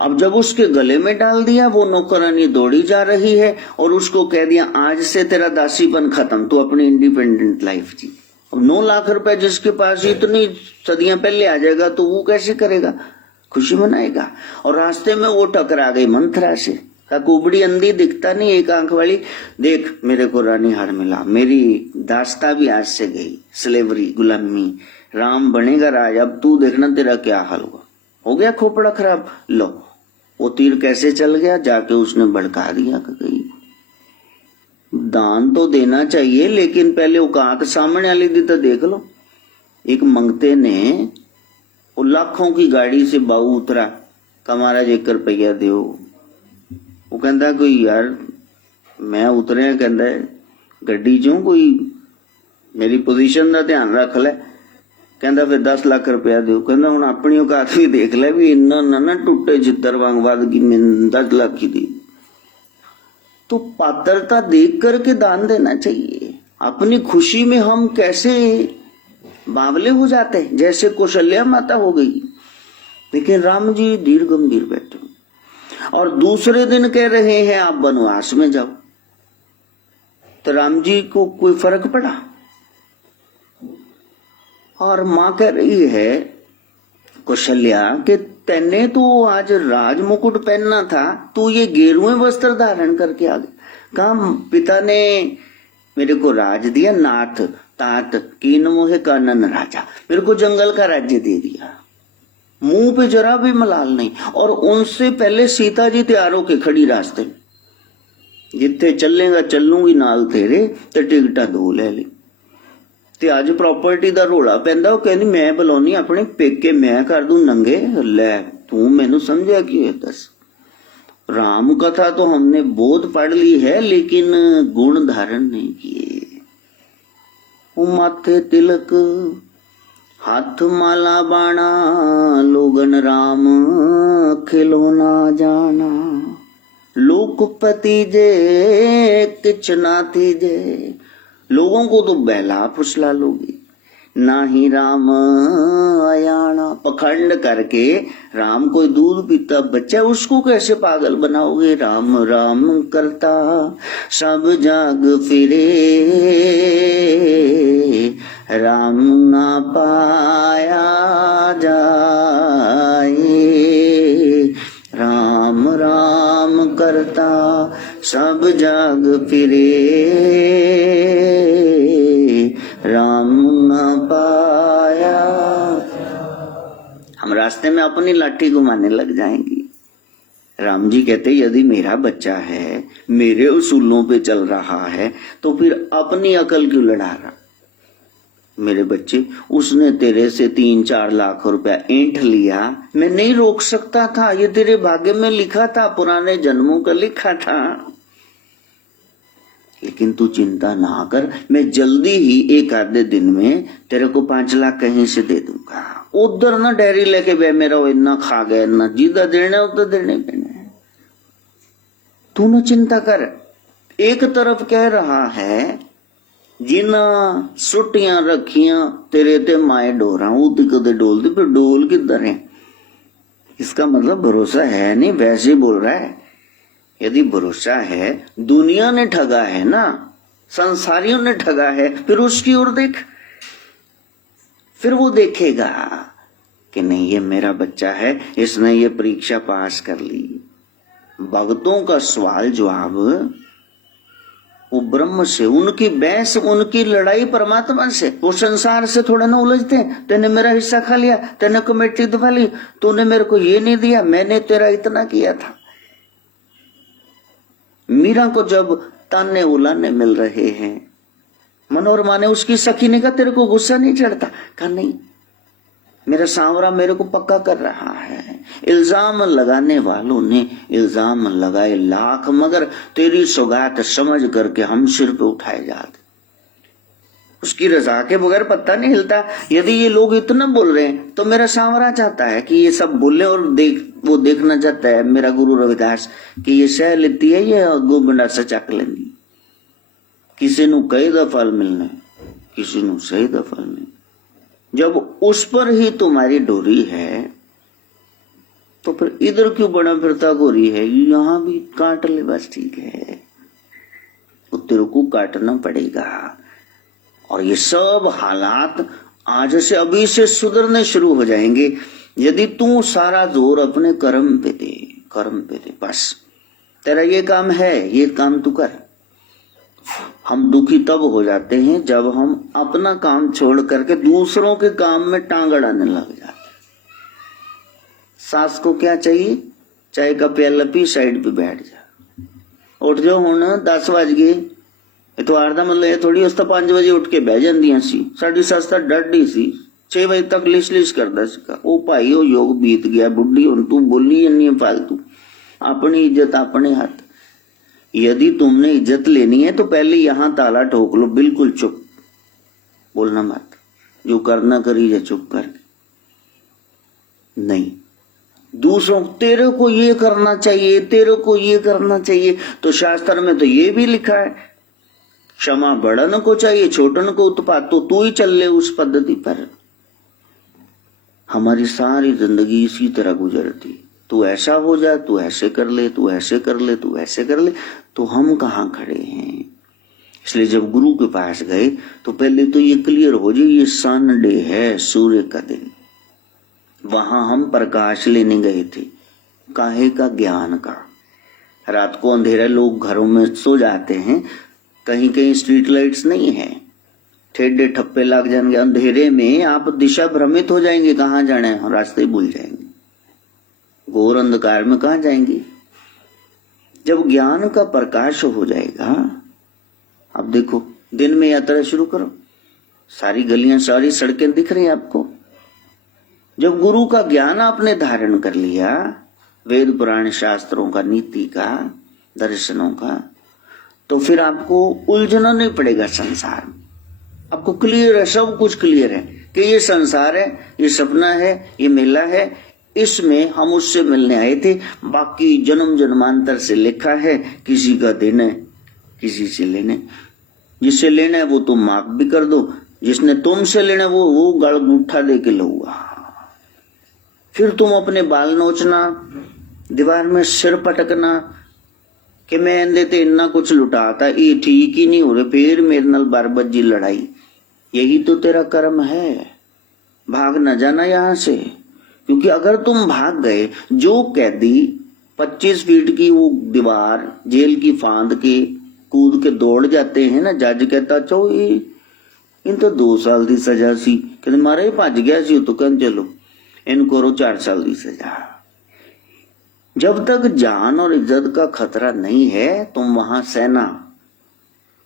अब जब उसके गले में डाल दिया, वो नौकरानी दौड़ी जा रही है और उसको कह दिया आज से तेरा दासीपन खत्म, तू अपनी इंडिपेंडेंट लाइफ जी। अब 9 लाख रुपए जिसके पास इतनी सदियां पहले आ जाएगा तो वो कैसे करेगा, खुशी मनाएगा। और रास्ते में वो टकरा गई मंथरा से। कुबड़ी अंधी दिखता नहीं, एक आंख वाली, देख मेरे को रानी हार मिला, मेरी दास्ता भी आज से गई, स्लेवरी गुलामी, राम बनेगा राज, अब तू देखना तेरा क्या हाल हुआ। हो गया खोपड़ा खराब। लो, वो तीर कैसे चल गया, जाके उसने भड़का दिया कि दान तो देना चाहिए लेकिन पहले औकात सामने वाली दी तो देख लो। एक मंगते ने वो लाखों की गाड़ी से बाऊ उतरा, का महाराज 1 रुपया दो। वो कहता कोई यार मैं उतरिया, कहता गड्डी चों कोई मेरी पोजीशन का ध्यान रख ले। कहता फिर 10 लाख रुपया दो। कहता हुण अपनी औकात भी देख ले, भी इन्ना ना टुटे चित्तर वांग बाद की मैं 10 लाख की दी। तो पात्रता देख करके दान देना चाहिए। अपनी खुशी में हम कैसे बावले हो जाते, जैसे कौशल्या माता हो गई। लेकिन राम जी धीर गंभीर बैठे और दूसरे दिन कह रहे हैं आप वनवास में जाओ। तो राम जी को कोई फर्क पड़ा? और मां कह रही है कौशल्या कि तेने तो आज राज मुकुट पहनना था, तू ये गेरुए वस्त्र धारण करके आ गया। कहा पिता ने मेरे को राज दिया, नाथ तात कीन मोहे कानन राजा, मेरे को जंगल का राज्य दे दिया, मुंह पे जरा भी मलाल नहीं। और उनसे पहले सीता जी तैयार होके खड़ी रास्ते में, जिथे चलेगा चलूंगी नाल तेरे, ते टिकटा 2 ले ली। ते अज प्रॉपर्टी दा रोला पैंदा, वो कहनी मैं बुलानी अपने पेके, मैं कर दूं नंगे। ले तू मैनू समझा कि दस। राम कथा तो हमने बहुत पढ़ ली है लेकिन गुण धारण नहीं किए। वो माथे तिलक हाथ माला बाणा, लोगन राम खिलौना जाना, लोकपति जे किच ना थी जे। लोगों को तो बहला फुसला लोगी, ना ही राम अयाना। पखंड करके राम कोई दूध पीता बच्चा, उसको कैसे पागल बनाओगे। राम राम करता सब जाग फिरे, राम ना पाया जाए। राम राम करता सब जाग फिरे, राम ना पाया। हम रास्ते में अपनी लाठी घुमाने लग जाएंगे। राम जी कहते यदि मेरा बच्चा है, मेरे उसूलों पे चल रहा है, तो फिर अपनी अकल क्यों लड़ा रहा। मेरे बच्चे, उसने तेरे से 3-4 लाख रुपया ऐंठ लिया, मैं नहीं रोक सकता था, ये तेरे भाग्य में लिखा था, पुराने जन्मों का लिखा था। लेकिन तू चिंता ना कर, मैं जल्दी ही 1 आधे दिन में तेरे को 5 लाख कहीं से दे दूंगा। उधर ना डेयरी लेके बे, मेरा वो इतना खा गया ना, जिदा देने उधर देने देने, तू ना चिंता कर। एक तरफ कह रहा है जिना सुटियां रखियां तेरे ते माए डोरा, उद कदे डोल दे, फिर डोल किधर है। इसका मतलब भरोसा है नहीं, वैसे बोल रहा है। यदि भरोसा है, दुनिया ने ठगा है ना, संसारियों ने ठगा है, फिर उसकी ओर देख। फिर वो देखेगा कि नहीं ये मेरा बच्चा है, इसने ये परीक्षा पास कर ली। भक्तों का सवाल जवाब वो ब्रह्म से, उनकी बहस, उनकी लड़ाई परमात्मा से। वो संसार से थोड़ा ना उलझते हैं। तेने मेरा हिस्सा खा लिया, तेने कमेटी दबा ली, तूने मेरे को ये नहीं दिया, मैंने तेरा इतना किया था। मीरा को जब ताने उलाने मिल रहे हैं, मनोरमा ने उसकी सखी ने कहा तेरे को गुस्सा नहीं चढ़ता? कहा नहीं, मेरा सांवरा मेरे को पक्का कर रहा है। इल्जाम लगाने वालों ने इल्जाम लगाए लाख, मगर तेरी सौगात समझ करके हम सिर पे उठाए जाते। उसकी रजा के बगैर पत्ता नहीं हिलता। यदि ये लोग इतना बोल रहे हैं तो मेरा सांवरा चाहता है कि ये सब बोले और वो देखना चाहता है मेरा गुरु रविदास कि ये सह लेती है ये गोबिंदा से चक लेंदी। किसी नू कई दा फल मिलना, किसी नू सही दा फल मिलना। जब उस पर ही तुम्हारी डोरी है तो फिर इधर क्यों बना फिरता गोरी है? यहां भी काट ले बस, ठीक है, तो तेरे को काटना पड़ेगा। और ये सब हालात आज से अभी से सुधरने शुरू हो जाएंगे यदि तू सारा जोर अपने कर्म पे दे। बस तेरा ये काम है, ये काम तू कर। हम दुखी तब हो जाते हैं जब हम अपना काम छोड़ करके दूसरों के काम में टांग अड़ाने लग जाते हैं। सास को क्या चाहिए? चाय का प्याला पी, साइड पे बैठ जा, उठ जाओ हुण 10 बज गए। इतवार का मतलब ये थोड़ी उस 5 बजे उठ के बह जांदियां सी। साडी सस तां डरदी सी, 6 बजे तक लिश करदा सीगा। ओ भाई ओ योग बीत गया, बुढ़ी हुण तू बोली जन्नी है फालतू। अपनी इज्जत अपने हाथ। यदि तुमने इज्जत लेनी है तो पहले यहां ताला ठोक लो, बिल्कुल चुप, बोलना मत, जो करना करी जा चुप कर। नहीं, दूसरों तेरे को ये करना चाहिए, तेरे को ये करना चाहिए, तो शास्त्र में तो ये भी लिखा है क्षमा बड़न को चाहिए, छोटन को उत्पात। तो तू ही चल ले उस पद्धति पर। हमारी सारी जिंदगी इसी तरह गुजरती, तू ऐसा हो जा, तू ऐसे कर ले, तू ऐसे कर ले, तू ऐसे कर ले, तो हम कहां खड़े हैं? इसलिए जब गुरु के पास गए तो पहले तो ये क्लियर हो जाए ये सनडे है, सूर्य का दिन। वहां हम प्रकाश लेने गए थे, काहे का? ज्ञान का। रात को अंधेरा, लोग घरों में सो जाते हैं, कहीं कहीं स्ट्रीट लाइट्स नहीं है, ठेडे ठप्पे लग जाएंगे, अंधेरे में आप दिशा भ्रमित हो जाएंगे, कहां जाना है, रास्ते भूल जाएंगे, घोर अंधकार में कहां जाएंगे। जब ज्ञान का प्रकाश हो जाएगा, अब देखो दिन में यात्रा शुरू करो, सारी गलियां सारी सड़कें दिख रही हैं आपको। जब गुरु का ज्ञान आपने धारण कर लिया, वेद पुराण शास्त्रों का, नीति का, दर्शनों का, तो फिर आपको उलझना नहीं पड़ेगा संसार में। आपको क्लियर है, सब कुछ क्लियर है कि ये संसार है, ये सपना है, ये मेला है, इसमें हम उससे मिलने आए थे, बाकी जन्म जन्मांतर से लिखा है, किसी का देना है, किसी से लेना है। जिससे लेना है वो तुम माफ भी कर दो, जिसने तुमसे लेना है वो गल गुठा दे के लूंगा। फिर तुम अपने बाल नोचना, दीवार में सिर पटकना कि मैं इंदे ते इन्ना कुछ लुटाता, ये ठीक ही नहीं हो रहे, फिर मेरे नाल बारबज्जी लड़ाई। यही तो तेरा कर्म है। भाग न जाना यहां से, क्योंकि अगर तुम भाग गए, जो कैदी 25 फीट की वो दीवार जेल की फांद के कूद के दौड़ जाते हैं ना, जज कहता चो इन तो 2 साल की सजा सी, कहते मारे भज गया सी, तो कहते चलो इनको करो 4 साल की सजा। जब तक जान और इज्जत का खतरा नहीं है, तुम वहां सहना,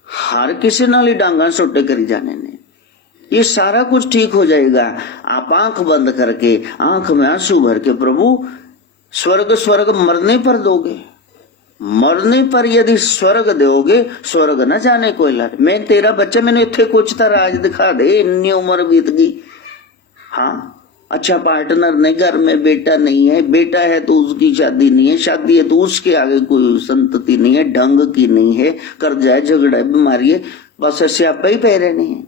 हर किसी नाल ही डांगा सोटे करी जाने ने, ये सारा कुछ ठीक हो जाएगा। आप आंख बंद करके, आंख में आंसू भर के, प्रभु स्वर्ग मरने पर दोगे, मरने पर यदि स्वर्ग दोगे, स्वर्ग न जाने कोई लड़। मैं तेरा बच्चा, मैंने इत्थे कुछ तो राज दिखा दे, इतनी उम्र बीत गई। हाँ, अच्छा पार्टनर नहीं, घर में बेटा नहीं है, बेटा है तो उसकी शादी नहीं है, शादी है तो उसके आगे कोई संतति नहीं है, ढंग की नहीं है, कर्जा है, झगड़ा है, बीमारी है, बस स्यापा ही पह रहने हैं।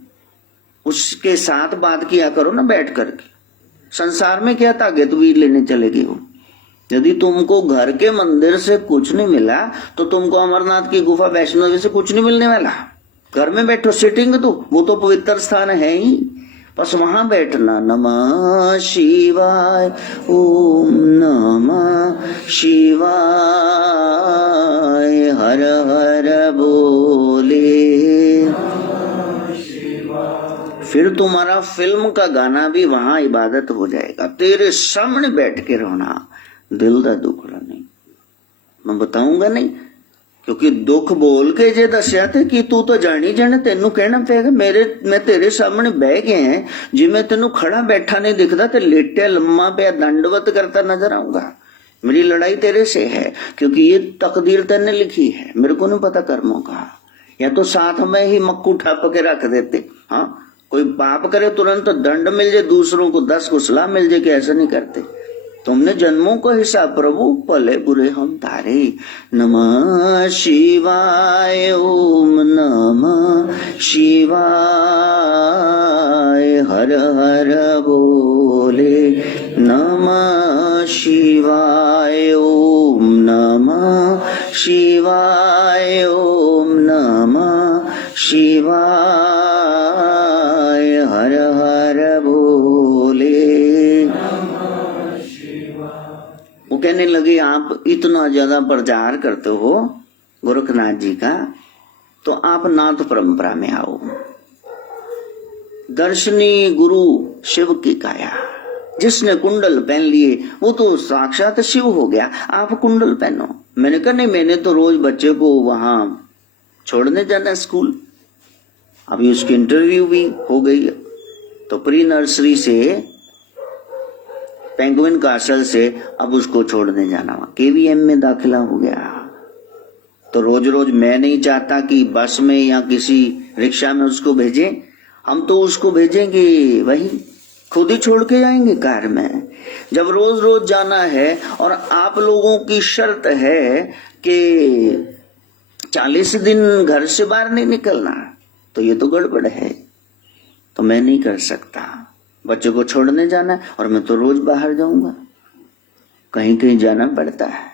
उसके साथ बात किया करो ना बैठ करके। संसार में क्या तागे तवीर लेने चले गए हो? यदि तुमको घर के मंदिर से कुछ नहीं मिला तो तुमको अमरनाथ की गुफा वैष्णो देवी से कुछ नहीं मिलने वाला। घर में बैठो, सिटिंग तो वो तो पवित्र स्थान है ही, बस वहां बैठना। नमः शिवाय, ओम नमः शिवाय, हर हर बोले। फिर तुम्हारा फिल्म का गाना भी वहां इबादत हो जाएगा। तेरे सामने बैठ के रोना, दिल का दुखड़ा नहीं, मैं बताऊंगा नहीं, क्योंकि दुख बोल के जे दसिया थे कि तू तो जानी जाने, तेनू कहना पेगा। मैं तेरे सामने बह गए हैं, जी मैं तेनू खड़ा बैठा नहीं दिखता, ते लेटे लम्मा पे दंडवत करता नजर आऊंगा। मेरी लड़ाई तेरे से है, क्योंकि ये तकदीर तेने लिखी है, मेरे को नहीं पता कर्मों का। या तो साथ में ही मक्कू ठप के रख देते। हाँ, कोई पाप करे तुरंत तो दंड मिल जाए, दूसरों को 10 को सलाह मिल जाए कि ऐसा नहीं करते। तुमने जन्मों को हिसाब प्रभु, भले बुरे हम तारे। नमः शिवाय, ओम नमः शिवाय, हर हर बोले। नमः शिवाय, ओम नमः शिवाय, ओम नमः शिवाय, हर हर बोले। वो कहने लगे आप इतना ज्यादा प्रचार करते हो गोरखनाथ जी का, तो आप नाथ परंपरा में आओ। दर्शनी गुरु शिव की काया, जिसने कुंडल पहन लिए वो तो साक्षात शिव हो गया, आप कुंडल पहनो। मैंने कहा नहीं, मैंने तो रोज बच्चे को वहां छोड़ने जाना स्कूल। अभी उसकी इंटरव्यू भी हो गई, तो प्री नर्सरी से पेंगुइन कासल से अब उसको छोड़ने जाना, केवीएम में दाखिला हो गया। तो रोज रोज मैं नहीं चाहता कि बस में या किसी रिक्शा में उसको भेजें, हम तो उसको भेजेंगे वहीं, खुद ही छोड़ के जाएंगे कार में। जब रोज रोज जाना है और आप लोगों की शर्त है कि 40 दिन घर से बाहर नहीं निकलना, तो ये तो गड़बड़ है। तो मैं नहीं कर सकता, बच्चों को छोड़ने जाना है और मैं तो रोज बाहर जाऊंगा, कहीं कहीं जाना पड़ता है।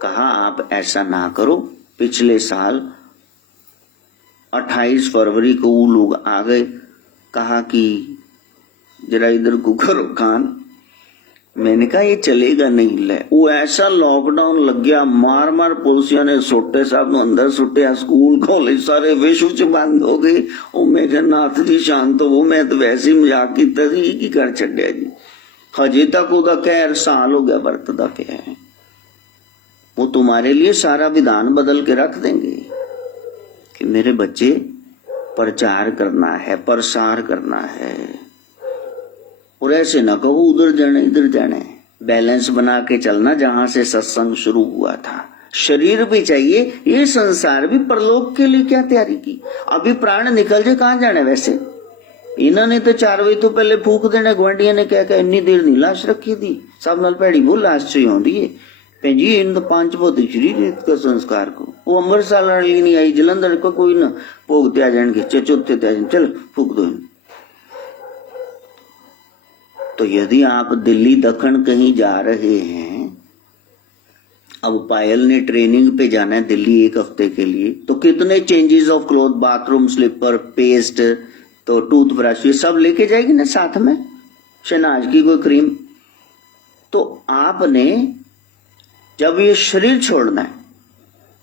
कहा आप ऐसा ना करो। पिछले साल 28 फरवरी को वो लोग आ गए, कहा कि जरा इधर को करो कान। मैंने कहा ये चलेगा नहीं। ले वो ऐसा लॉकडाउन लग गया, मार मार पुलिसिया ने सोटे साहब अंदर सुटिया, स्कूल कॉलेज सारे विश्व च बंद हो गए। ਉਹ मैं क्या नाथ जी शांत हो, मैं तो वैसे ही मजाक किया जी, की कर छड़िया जी। हजे तक ਉਹਦਾ कहर साल हो गया बरतदा पिया है। वो तुम्हारे लिए सारा विधान बदल के रख देंगे कि मेरे बच्चे प्रचार करना है, प्रसार करना है। और ऐसे ना कहो उधर जाने इधर जाने, बैलेंस बना के चलना। जहां से सत्संग शुरू हुआ था, शरीर भी चाहिए, ये संसार भी, परलोक के लिए क्या तैयारी की। अभी प्राण निकल जाए कहां जाने। वैसे इन्होंने तो 4 बजे तो पहले फूक देने, गुआंढिया ने कह इन्नी देर नहीं लाश रखी थी, सब नाल भैड़ी वो लाश च आउंदी है भैन जी। इन 5 भौतिक शरीर का संस्कार को वो अमृतसर वाली नहीं आई, जलंधर को कोई ना भोग ते आ जाएंगे, चौथे ते आ जाएंगे, चल फूक दो। तो यदि आप दिल्ली दखन कहीं जा रहे हैं, अब पायल ने ट्रेनिंग पे जाना है दिल्ली 1 हफ्ते के लिए, तो कितने changes of cloth, bathroom slipper, paste, तो टूथब्रश, ये सब लेके जाएगी ना साथ में, शहनाज की कोई क्रीम। तो आपने जब ये शरीर छोड़ना है,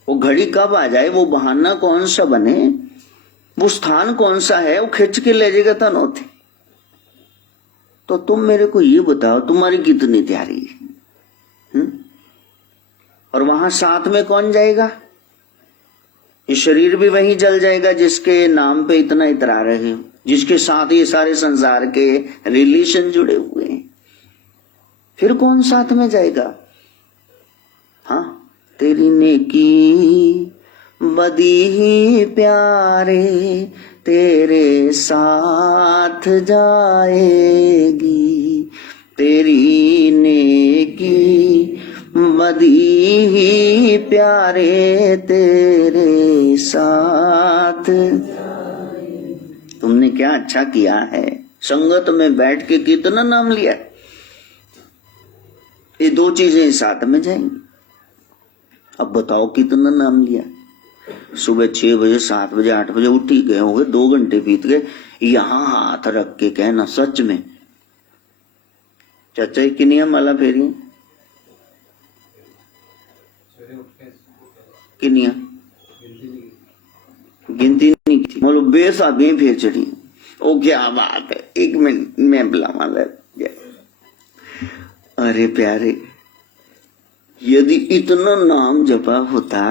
वो घड़ी कब आ जाए, वो बहाना कौन सा बने, वो स्थान कौन सा है, वो खिंच के ले जाएगा तनोथे। तो तुम मेरे को ये बताओ तुम्हारी कितनी तैयारी है? और वहां साथ में कौन जाएगा? ये शरीर भी वहीं जल जाएगा जिसके नाम पे इतना इतरा रहे हो, जिसके साथ ये सारे संसार के रिलेशन जुड़े हुए हैं। फिर कौन साथ में जाएगा? हाँ, तेरी नेकी बदी ही प्यारे तेरे साथ जाएगी, तेरी नेकी बदी ही प्यारे तेरे साथ। तुमने क्या अच्छा किया है, संगत में बैठ के कितना नाम लिया। ये 2 चीजें साथ में जाएंगी। अब बताओ कितना नाम लिया। सुबह 6 बजे 7 बजे 8 बजे उठ ही गए होंगे, 2 घंटे बीत गए। यहां हाथ रख के कहना सच में चाचा किनिया माला फेरी, किनिया गिनती नहीं की, मतलब बेसाबी फिर चढ़ी। ओ क्या बात है, 1 मिनट में बुलावा लग गया। अरे प्यारे, यदि इतना नाम जपा होता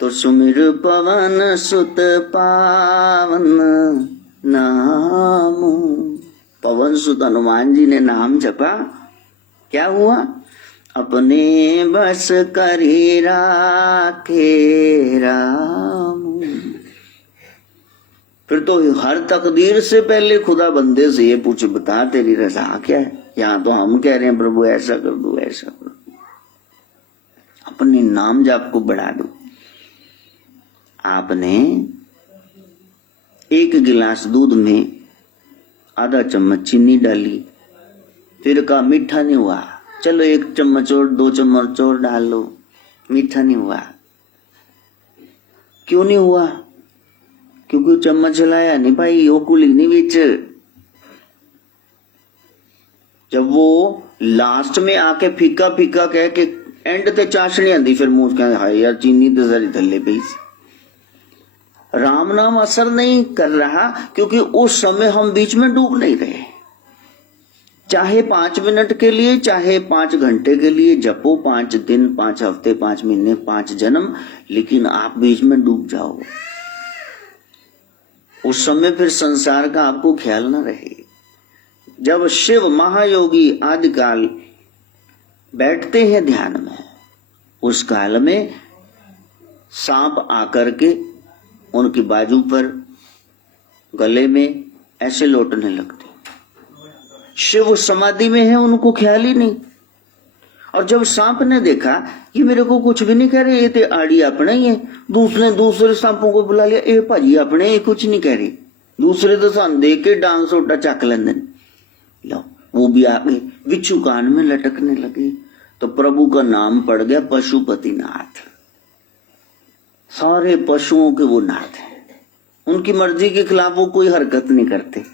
तो सुमिर पवन सुत पावन नाम। पवन सुत हनुमान जी ने नाम जपा, क्या हुआ? अपने बस करी राखे राम। फिर तो हर तकदीर से पहले खुदा बंदे से ये पूछे, बता तेरी रजा क्या है। यहाँ तो हम कह रहे हैं प्रभु ऐसा कर दो, ऐसा कर दो, अपने नाम जाप को बढ़ा दो। आपने एक गिलास दूध में आधा चम्मच चीनी डाली, फिर कहा मीठा नहीं हुआ, चलो 1 चम्मच और 2 चम्मच और डाल लो, मीठा नहीं हुआ। क्यों नहीं हुआ? क्योंकि चम्मच हिलाया नहीं भाई, वो कुली नहीं बीच। जब वो लास्ट में आके फीका फीका कह के एंड ते चाशनी आंदी, फिर मुंह कह हाय यार चीनी तो जरी थल्ले पई। राम नाम असर नहीं कर रहा क्योंकि उस समय हम बीच में डूब नहीं रहे। चाहे 5 मिनट के लिए, चाहे 5 घंटे के लिए जपो, 5 दिन, 5 हफ्ते, 5 महीने, 5 जन्म, लेकिन आप बीच में डूब जाओ, उस समय फिर संसार का आपको ख्याल न रहे। जब शिव महायोगी आदि काल बैठते हैं ध्यान में, उस काल में सांप आकर के उनकी बाजू पर, गले में ऐसे लौटने लगते। शिव समाधि में है, उनको ख्याल ही नहीं। और जब सांप ने देखा ये मेरे को कुछ भी नहीं कह रहे, ये तो आड़ी अपने ही है, दूसरे सांपों को बुला लिया, ये भाजी अपने, ये कुछ नहीं कह रही, दूसरे तो सान देख के डांग सोटा चक लेंगे। लो वो भी आ गए, बिच्छू कान में लटकने लगे। तो प्रभु का नाम पड़ गया पशुपतिनाथ। सारे पशुओं के वो नाथ है, उनकी मर्जी के खिलाफ वो कोई हरकत नहीं करते।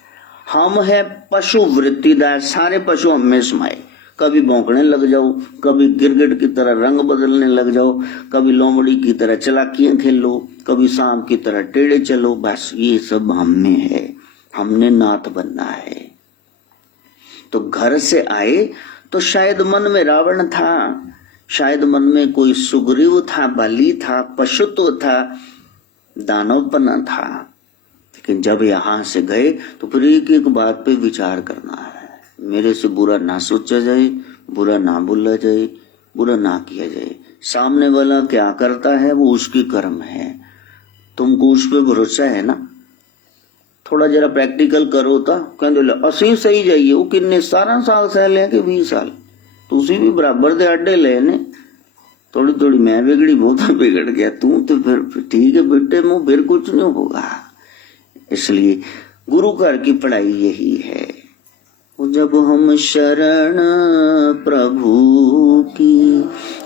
हम है पशु वृत्तिदार, सारे पशु हम में समाये। कभी भौंकने लग जाओ, कभी गिरगिट की तरह रंग बदलने लग जाओ, कभी लोमड़ी की तरह चलाकियां खेलो, कभी सांप की तरह टेढ़े चलो, बस ये सब हम में है। हमने नाथ बनना है। तो घर से आए तो शायद मन में रावण था, शायद मन में कोई सुग्रीव था, बलि था, पशुत्व था, दानवपना था। लेकिन जब यहां से गए तो फिर एक एक बात पे विचार करना है। मेरे से बुरा ना सोचा जाए, बुरा ना बोला जाए, बुरा ना किया जाए। सामने वाला क्या करता है वो उसकी कर्म है, तुमको उस पर भरोसा है ना। थोड़ा जरा प्रैक्टिकल करो तो कहते असी सही जाइए, वो किन्ने 17 साल सह ले कि 20 साल, तुसी भी बराबर दे अड्डे ले ने। थोड़ी थोड़ी मैं बिगड़ी, बहुत बिगड़ गया, तू तो फिर ठीक है बेटे, मुंह फिर कुछ नहीं होगा। इसलिए गुरु घर की पढ़ाई यही है। जब हम शरण प्रभु की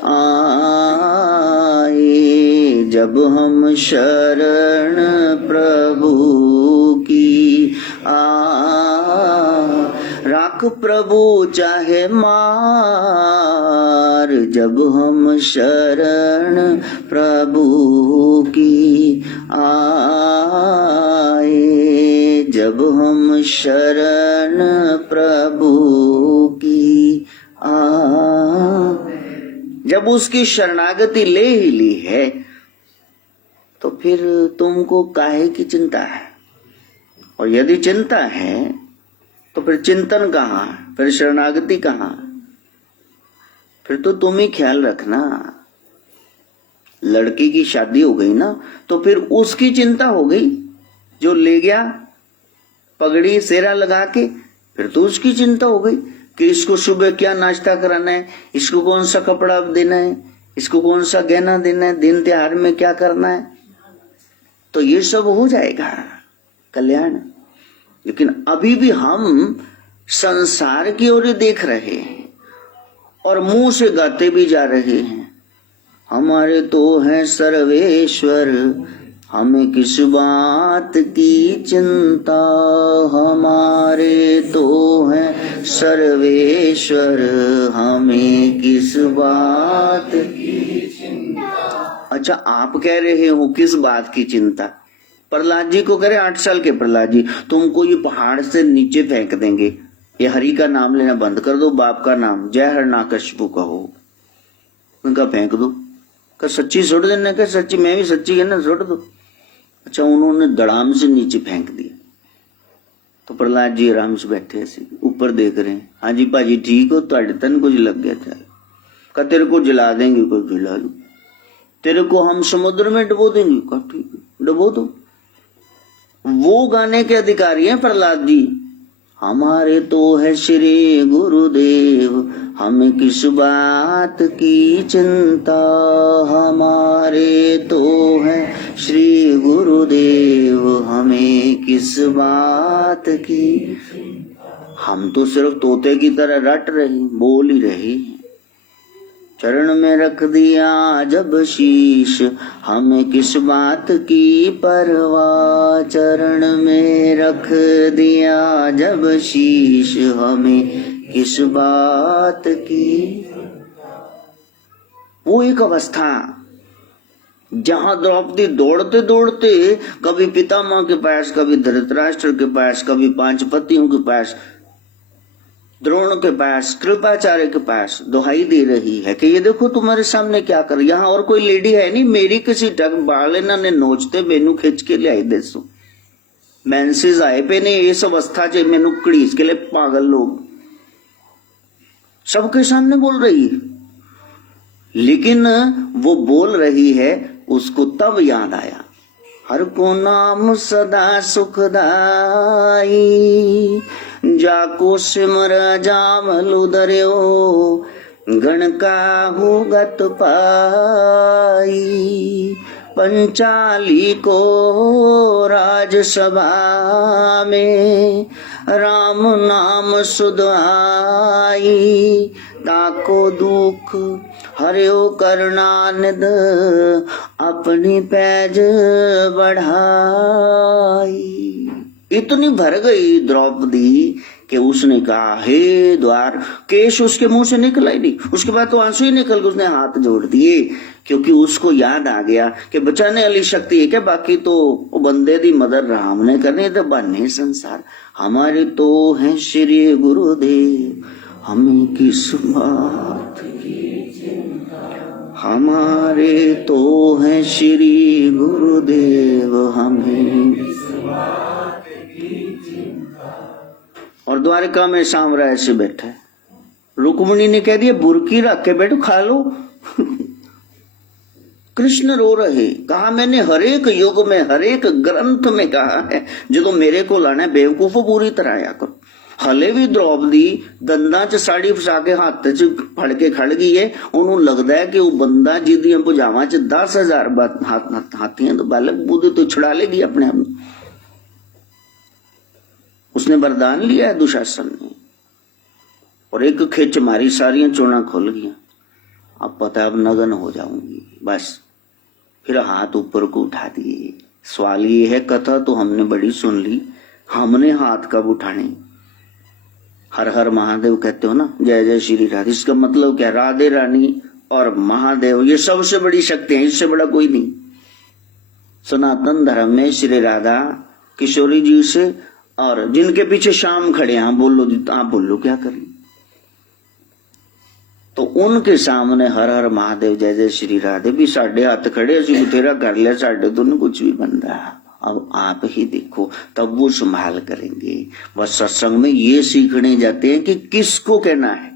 आए, जब हम शरण प्रभु की राख प्रभु चाहे मार, जब हम शरण प्रभु की आए, जब हम शरण प्रभु की जब उसकी शरणागति ले ही ली है तो फिर तुमको काहे की चिंता है। और यदि चिंता है तो फिर चिंतन कहाँ, फिर शरणागति कहाँ। फिर तो तुम ही ख्याल रखना। लड़की की शादी हो गई ना तो फिर उसकी चिंता हो गई, जो ले गया पगड़ी सेरा लगा के, फिर तो उसकी चिंता हो गई कि इसको सुबह क्या नाश्ता कराना है, इसको कौन सा कपड़ा देना है, इसको कौन सा गहना देना है, दिन त्योहार में क्या करना है। तो ये सब हो जाएगा कल्याण। लेकिन अभी भी हम संसार की ओर देख रहे हैं और मुंह से गाते भी जा रहे हैं, हमारे तो है सर्वेश्वर, हमें किस बात की चिंता, हमारे तो है सर्वेश्वर, हमें किस बात की चिंता। अच्छा, आप कह रहे हो किस बात की चिंता। प्रहलाद जी को करे 8 साल के प्रहलाद जी, तुमको ये पहाड़ से नीचे फेंक देंगे, ये हरि का नाम लेना बंद कर दो, बाप का नाम जय हरनाकश्यप कहो, उनका फेंक दो। का सच्ची छोड़ देना, क्या सच्ची, मैं भी सच्ची है ना, छोड़ दो। अच्छा, उन्होंने धड़ाम से नीचे फेंक दिया तो प्रहलाद जी आराम से बैठे ऐसे ऊपर देख रहे हैं। हाँ जी भाजी ठीक हो, ਤੁਹਾਡੇ तन कुछ लग गया था। का तेरे को जला देंगे, को जला दो। तेरे को हम समुद्र में डुबो देंगे, का ठीक डुबो दो। वो गाने के अधिकारी हैं प्रहलाद जी। हमारे तो है श्री गुरुदेव, हमें किस बात की चिंता, हमारे तो है श्री गुरुदेव, हमें किस बात की। हम तो सिर्फ तोते की तरह रट रहे, बोल ही रहे। चरण में रख दिया जब शीश, हमें किस बात की परवाह, चरण में रख दिया जब शीश, हमें किस बात की। वो एक अवस्था जहां द्रौपदी दौड़ते दौड़ते कभी पितामह के पास, कभी धृतराष्ट्र के पास, कभी पांच पतियों के पास, द्रोण के पास, कृपाचार्य के पास दुहाई दे रही है कि ये देखो तुम्हारे सामने क्या कर। यहाँ और कोई लेडी है नहीं, मेरी किसी टक बाल ने नोचते मेनू खिंच के ले आई देसो, मेंसेस आए पे ने इस अवस्था च मेनू कड़ीस के लिए पागल लोग सबके सामने बोल रही है। लेकिन वो बोल रही है, उसको तब याद आया हर को नाम सदा सुखदाई, जाको सिमर जामल उदर्यो, गण काहू गत पाई। पंचाली को राजसभा में राम नाम सुध आई, ताको दुख हरियो करुणानिध, अपनी पैज बढ़ाई। इतनी भर गई द्रौपदी कि उसने कहा हे द्वार। केश उसके मुंह से निकला ही नहीं, उसके बाद तो आंसू ही निकल गए। उसने हाथ जोड़ दिए क्योंकि उसको याद आ गया कि बचाने वाली शक्ति है क्या, बाकी तो बंदे दी मदद राम ने करनी, तो बने संसार। हमारे तो है श्री गुरुदेव, हमें किस बात की चिंता, हमारे तो है श्री गुरुदेव, हमें किस बात की चिंता। और द्वारिका में सांवरा ऐसे बैठा है, रुक्मिणी ने कह दिया बुरकी रख के बैठो, खा लो। कृष्ण रो रहे, कहा मैंने हरेक युग में हरेक ग्रंथ में कहा है जो मेरे को लाना है बेवकूफो पूरी तरह आया करो। हले भी द्रौपदी दंदा च साड़ी फसा के हाथ च फड़ के खड़ गई है। उन्होंने लगता है कि वो बंदा जिदियां भुजावां च 10,000 हाथियां तो बालक बूढ़े तो छुड़ा लेगी अपने आप। उसने वरदान लिया है दुशासन ने, और एक खिंच मारी सारियां चोना खुल गई। अब पता अब नगन हो जाऊंगी बस। फिर हाथ ऊपर को उठा दिए। सवाल ये है, कथा तो हमने बड़ी सुन ली, हमने हाथ कब उठाने। हर हर महादेव कहते हो ना, जय जय श्री राधे, इसका मतलब क्या, राधे रानी और महादेव ये सबसे बड़ी शक्ति है, इससे बड़ा कोई नहीं। सनातन धर्म में श्री राधा किशोरी जी से, और जिनके पीछे शाम खड़े हैं, बोलो जी आप बोलो क्या करें, तो उनके सामने हर हर महादेव जय जय श्री राधे भी साढ़े हाथ खड़े, असि बथेरा कर लिया, साढ़े तो नहीं कुछ भी बन रहा। अब आप ही देखो, तब वो संभाल करेंगे। बस सत्संग में ये सीखने जाते हैं कि किसको कहना है।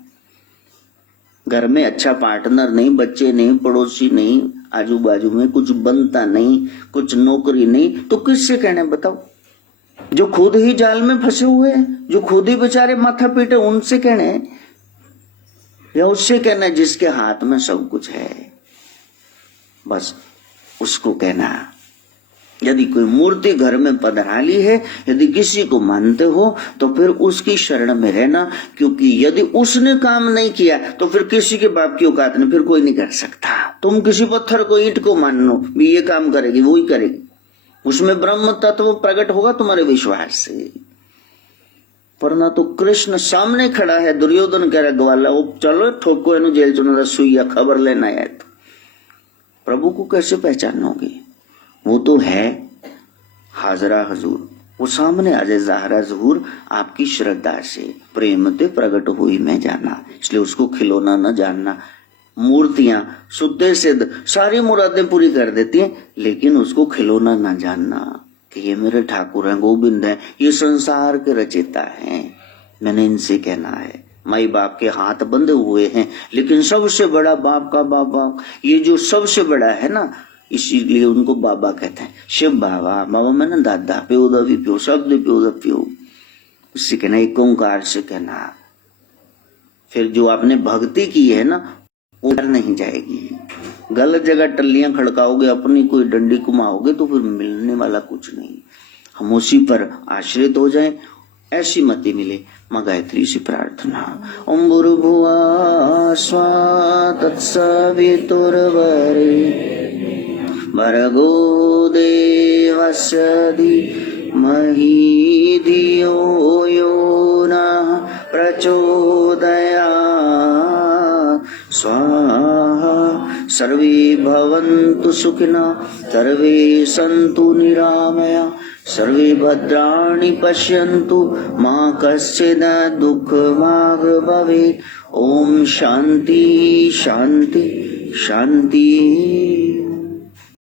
घर में अच्छा पार्टनर नहीं, बच्चे नहीं, पड़ोसी नहीं, आजू बाजू में कुछ बनता नहीं, कुछ नौकरी नहीं, तो किससे कहना है बताओ। जो खुद ही जाल में फंसे हुए हैं, जो खुद ही बेचारे माथा पीटे, उनसे कहना है या उससे कहना है जिसके हाथ में सब कुछ है, बस उसको कहना। यदि कोई मूर्ति घर में पधराली है, यदि किसी को मानते हो तो फिर उसकी शरण में रहना, क्योंकि यदि उसने काम नहीं किया तो फिर किसी के बाप की औकात नहीं, फिर कोई नहीं कर सकता। तुम किसी पत्थर को, ईंट को मान लो भी ये काम करेगी, वो ही करेगी, उसमें ब्रह्म तत्व प्रकट होगा तुम्हारे विश्वास से। वरना तो कृष्ण सामने खड़ा है, दुर्योधन कह रहा ग्वाला, वो चलो ठोको इन्हें जेल चुना सुइया, खबर लेना है। तो प्रभु को कैसे पहचानोगे, वो तो है हाजरा हजूर, वो सामने आ जाए ज़ाहरा ज़हूर, आपकी श्रद्धा से प्रेम ते प्रकट हुई मैं जाना, इसलिए उसको खिलौना न जानना। मूर्तियां शुद्ध सिद्ध सारी मुरादें पूरी कर देती हैं, लेकिन उसको खिलौना न जानना कि ये मेरे ठाकुर हैं, गोविंद हैं, ये संसार के रचयिता हैं। मैंने इनसे कहना है, माई बाप के हाथ बंधे हुए हैं, लेकिन सबसे बड़ा बाप का बाप, ये जो सबसे बड़ा है ना, इसीलिए उनको बाबा कहते हैं, शिव बाबा। बाबा मैंने दादा प्यो दवी प्यो शब्द प्यो द प्यो, उससे कहना एक ओंकार से कहना। फिर जो आपने भक्ति की है ना उधर नहीं जाएगी। गलत जगह टल्लियां खड़काओगे, अपनी कोई डंडी घुमाओगे तो फिर मिलने वाला कुछ नहीं। हम उसी पर आश्रित हो जाएं, ऐसी मति मिले। मां गायत्री से प्रार्थना। ओम भूर्भुवः स्वः तत्सवितुर्वरेण्यं भर्गो देवस्य धीमहि धियो यो नः प्रचोदयात् स्वाहा। सर्वे भवन्तु सुखिनः, सर्वे सन्तु निरामया, सर्वे भद्राणि पश्यन्तु, मा कश्चित् दुःखभाग् भवेत्। ओम शांति शांति शांति।